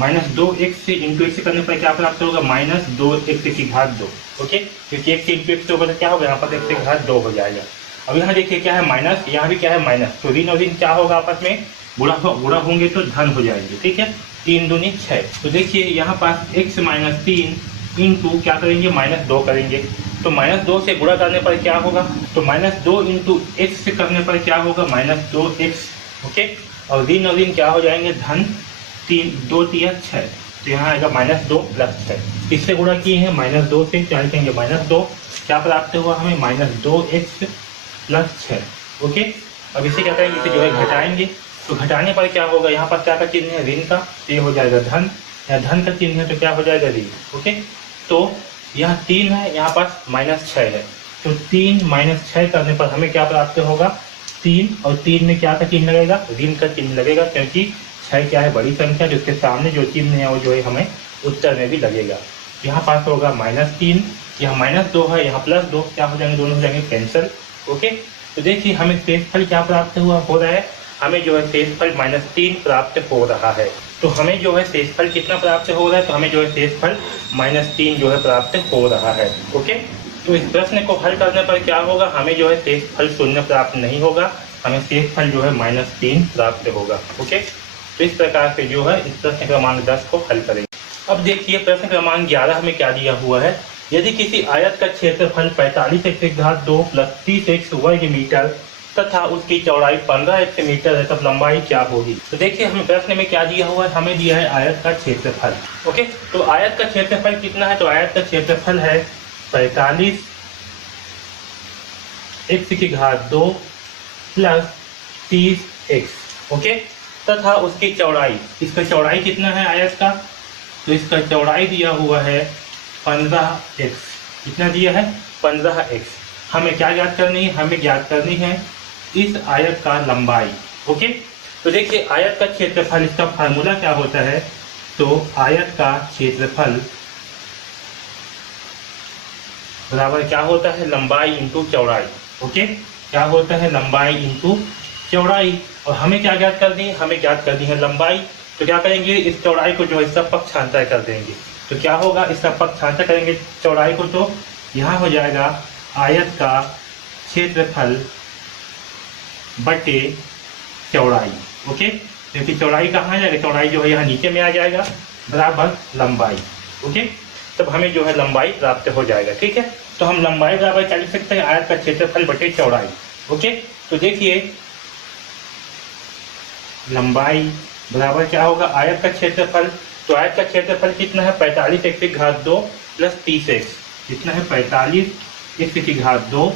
-2x से इंटू एक्स करने पर क्या प्राप्त होगा -2x की घात 2। ओके, क्योंकि x इंटू एक्स होगा तो क्या होगा यहाँ पर x की घात 2 हो जाएगा। अब यहाँ देखिए क्या है माइनस, यहाँ भी क्या है माइनस, तो ऋण और ऋण क्या होगा आपस में गुणा होंगे तो धन हो जाएंगे। ठीक है, 3 दूनी 6, तो देखिए यहाँ पास x - 3 इंटू क्या करेंगे -2 करेंगे, तो -2 से गुणा करने पर क्या होगा, तो -2 इंटू एक्स से करने पर क्या होगा -2x। ओके, और ऋण और ऋण क्या हो जाएंगे धन, 3 2 3 6, तो यहाँ आएगा -2 + 6, इससे गुणा किए हैं -2 से, क्या लिखेंगे -2, क्या प्राप्त हुआ हमें -2x + 6। ओके, अब इसे क्या करेंगे, इसे जो है घटाएंगे, तो घटाने पर क्या होगा, यहाँ पर क्या का चिन्ह है ऋण का, तो ये हो जाएगा धन, या धन का चिन्ह है तो क्या हो जाएगा ऋण। ओके, तो यहाँ 3 है, यहाँ पास -6 है, तो 3 - 6 करने पर हमें क्या प्राप्त होगा 3, और 3 में क्या का चिन्ह लगेगा, ऋण का चिन्ह लगेगा, क्योंकि 6 क्या है बड़ी संख्या, जिसके सामने जो चिन्ह है वो जो है हमें उत्तर में भी लगेगा। यहाँ पास होगा -3, यहाँ -2 है, यहाँ +2, क्या हो जाएंगे दोनों हो जाएंगे कैंसिल। ओके, तो देखिए हमें शेषफल क्या प्राप्त हो रहा है, हमें जो है शेषफल -3 प्राप्त हो रहा है। तो हमें जो है शेषफल कितना प्राप्त हो रहा है, तो हमें जो है शेषफल -3 जो है प्राप्त हो रहा है। ओके, तो इस प्रश्न को हल करने पर क्या होगा, हमें जो है शेषफल 0 प्राप्त नहीं होगा, हमें शेषफल जो है -3 प्राप्त होगा। ओके, तो इस प्रकार से जो है इस प्रश्न क्रमांक 10 को हल करेंगे। अब देखिए प्रश्न क्रमांक 11 हमें क्या दिया हुआ है, यदि किसी आयत का क्षेत्रफल 45x की घात 2 + 30x वर्ग मीटर तथा उसकी चौड़ाई 15x मीटर है, तब लंबाई क्या होगी। तो देखिए हमें प्रश्न में क्या दिया हुआ है, हमें दिया है आयत का क्षेत्रफल। ओके, तो आयत का क्षेत्रफल कितना है, तो आयत का क्षेत्रफल है 45x की घात 2 + 30x। ओके, तथा उसकी चौड़ाई, इसका चौड़ाई कितना है आयत का, तो इसका चौड़ाई दिया हुआ है 15x। कितना दिया है 15x। हमें क्या ज्ञात करनी है, हमें ज्ञात करनी है इस आयत का लंबाई। ओके, तो देखिए आयत का क्षेत्रफल, इसका फार्मूला क्या होता है, तो आयत का क्षेत्रफल बराबर क्या होता है लंबाई इंटू चौड़ाई। ओके, क्या होता है लंबाई इंटू चौड़ाई, और हमें क्या ज्ञात करनी है, हमें ज्ञात करनी है लंबाई। तो क्या करेंगे, इस चौड़ाई को जो इसका पक्षांतर कर देंगे, तो क्या होगा इसका पक्षांतर करेंगे चौड़ाई को, तो यहाँ हो जाएगा आयत का क्षेत्रफल बटे चौड़ाई। ओके, क्योंकि चौड़ाई कहाँ आ जाएगा, चौड़ाई जो है यहाँ नीचे में आ जाएगा बराबर लंबाई। ओके, तब हमें जो है लंबाई प्राप्त हो जाएगा। ठीक है, तो हम लंबाई बराबर क्या लिख सकते हैं, आयत का क्षेत्रफल बटे चौड़ाई। ओके, तो देखिए लंबाई बराबर क्या होगा आयत का क्षेत्रफल, तो आयत का क्षेत्रफल कितना है 45x की घात 2 + 30x, कितना है 45x की घात 2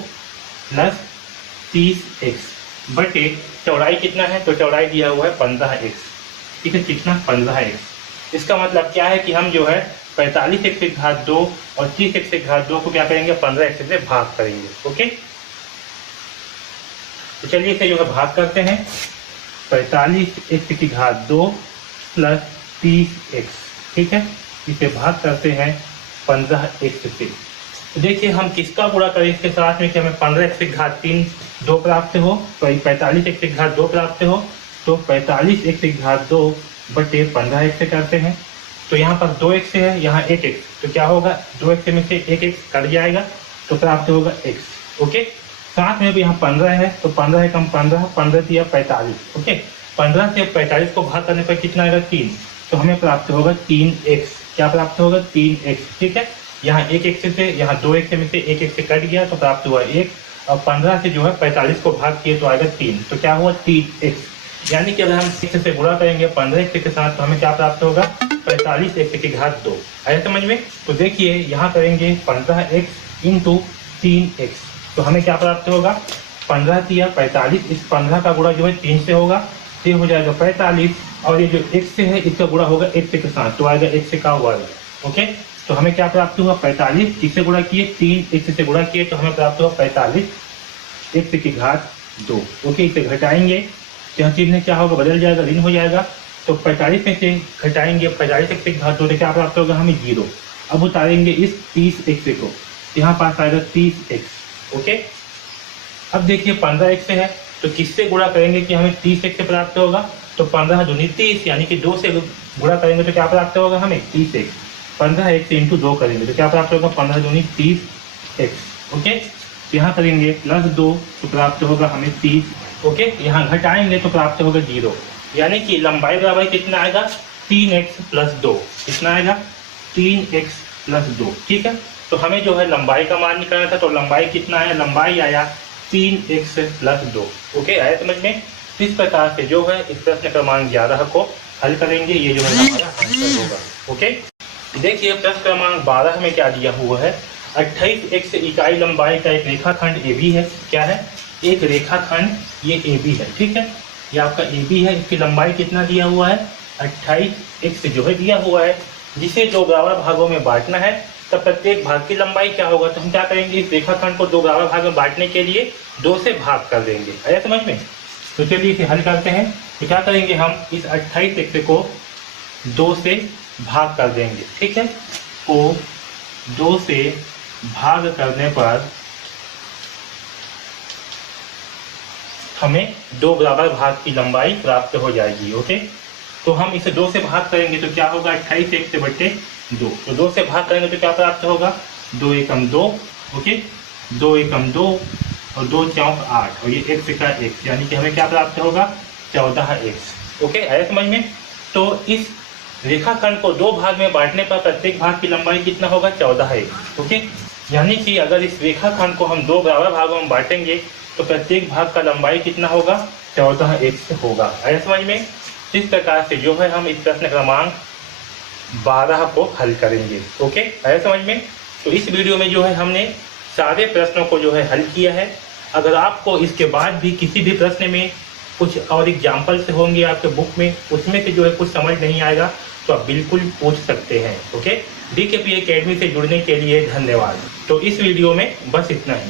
+ 30x बटे चौड़ाई कितना है, तो चौड़ाई दिया हुआ है 15x। ठीक है, कितना 15x। इसका मतलब क्या है कि हम जो है 45x की घात 2 और 30x की घात 2 को क्या करेंगे 15x से भाग करेंगे। ओके, तो चलिए इसे जो है भाग करते हैं, 45x की घात 2 + 30x। ठीक है, इसे भाग करते हैं 15x से। तो देखिए हम किसका गुणा करें इसके साथ में कि हमें 15x की घात 2 प्राप्त हो, तो 45x की घात 2 प्राप्त हो, तो 45x की घात 2 बटे 15x से करते हैं, तो यहाँ पर 2x है, यहाँ 1x, तो क्या होगा 2x में से 1x कट जाएगा, तो प्राप्त होगा x। ओके, साथ में भी यहाँ 15 है, तो 15 है कम 15, 15 दिया 45। ओके, 15 से 45 को भाग करने पर कितना आएगा 3, तो हमें प्राप्त होगा 3x। क्या प्राप्त होगा 3x। ठीक है, यहाँ 1x से, यहाँ 2x में से 1x से कट गया, तो प्राप्त हुआ 1, और 15 से जो है 45 को भाग किए तो आएगा 3, तो क्या हुआ 3x। यानी कि अगर हम 6 से गुणा करेंगे 15x के साथ, तो हमें क्या प्राप्त होगा 45x की घात 2। आया समझ में? तो देखिए यहाँ करेंगे 15x इंटू 3x, तो हमें क्या प्राप्त होगा? 15 तिया 45, इस 15 का गुणा जो है 3 से होगा, ये हो जाएगा 45, और ये जो x से है इसका गुणा होगा x के साथ, तो आएगा x का वर्ग। ओके, तो हमें क्या प्राप्त हुआ? 45, किससे गुणा किए? 3x से गुणा किए, तो हमें प्राप्त हुआ 45x की घात 2। ओके, इसे घटाएंगे तो यहाँ चिन्ह क्या होगा? बदल जाएगा, ऋण हो जाएगा। तो 45 में से घटाएंगे 45x की घात 2, तो क्या प्राप्त होगा हमें? 0। अब उतारेंगे इस 30x को, यहाँ पास आएगा 30x। ओके, अब देखिए 15x है, तो किससे गुणा करेंगे कि हमें 30x से प्राप्त होगा? तो 15 दूनी 30, यानी कि 2 से गुणा करेंगे तो क्या प्राप्त होगा हमें? 30x। 15x इंटू 2 करेंगे तो क्या प्राप्त होगा? 15 दूनी 30x। ओके, यहाँ करेंगे +2 तो प्राप्त होगा हमें 30। ओके, यहाँ घटाएंगे तो प्राप्त होगा 0, यानी कि लंबाई बराबर कितना आएगा? 3x + 2। कितना आएगा? 3x + 2। ठीक है, तो हमें जो है लंबाई का मान निकालना था, तो लंबाई कितना है? लंबाई आया 3x + 2। ओके, आया समझ में? इस प्रकार से जो है इस प्रश्न क्रमांक 11 को हल करेंगे, ये जो है हमारा आंसर होगा। ओके, देखिए प्रश्न क्रमांक 12 में क्या दिया हुआ है? 28x इकाई लंबाई का एक रेखाखंड AB है। क्या है? एक रेखाखंड, ये AB है। ठीक है, ये आपका AB है, इसकी लंबाई कितना दिया हुआ है? 28x जो है दिया हुआ है, जिसे 2 बराबर भागों में बांटना है। तो प्रत्येक भाग की लंबाई क्या होगा? तो हम क्या करेंगे? इस रेखाखंड को 2 बराबर भाग में बांटने के लिए 2 से भाग कर देंगे। आया समझ में? तो चलिए इसे हल करते हैं। तो क्या करेंगे? हम इस 28x को 2 से भाग कर देंगे। ठीक है, को 2 से भाग करने पर हमें 2 बराबर भाग की लंबाई प्राप्त हो जाएगी। ओके, तो हम इसे 2 से भाग करेंगे तो क्या होगा? 28x बटे 2। तो 2 से भाग करेंगे तो क्या प्राप्त होगा? 2 एकम 2। ओके, 2 एकम 2 और 2 चौक 8, और ये x का x, यानी कि हमें क्या प्राप्त होगा? 14x। ओके, आया समझ में? तो इस रेखाखंड को 2 भाग में बांटने पर प्रत्येक भाग की लंबाई कितना होगा? 14x। ओके, यानी कि अगर इस रेखाखंड को हम 2 बराबर भागों में बांटेंगे तो प्रत्येक भाग का लंबाई कितना होगा? 14x होगा। आया समझ में? इस प्रकार से जो है हम इस प्रश्न क्रमांक 12 को हल करेंगे। ओके, आया समझ में? तो इस वीडियो में जो है हमने सारे प्रश्नों को जो है हल किया है। अगर आपको इसके बाद भी किसी भी प्रश्न में कुछ और एग्जाम्पल्स होंगे आपके बुक में, उसमें से जो है कुछ समझ नहीं आएगा तो आप बिल्कुल पूछ सकते हैं। ओके, DKP एकेडमी से जुड़ने के लिए धन्यवाद। तो इस वीडियो में बस इतना ही।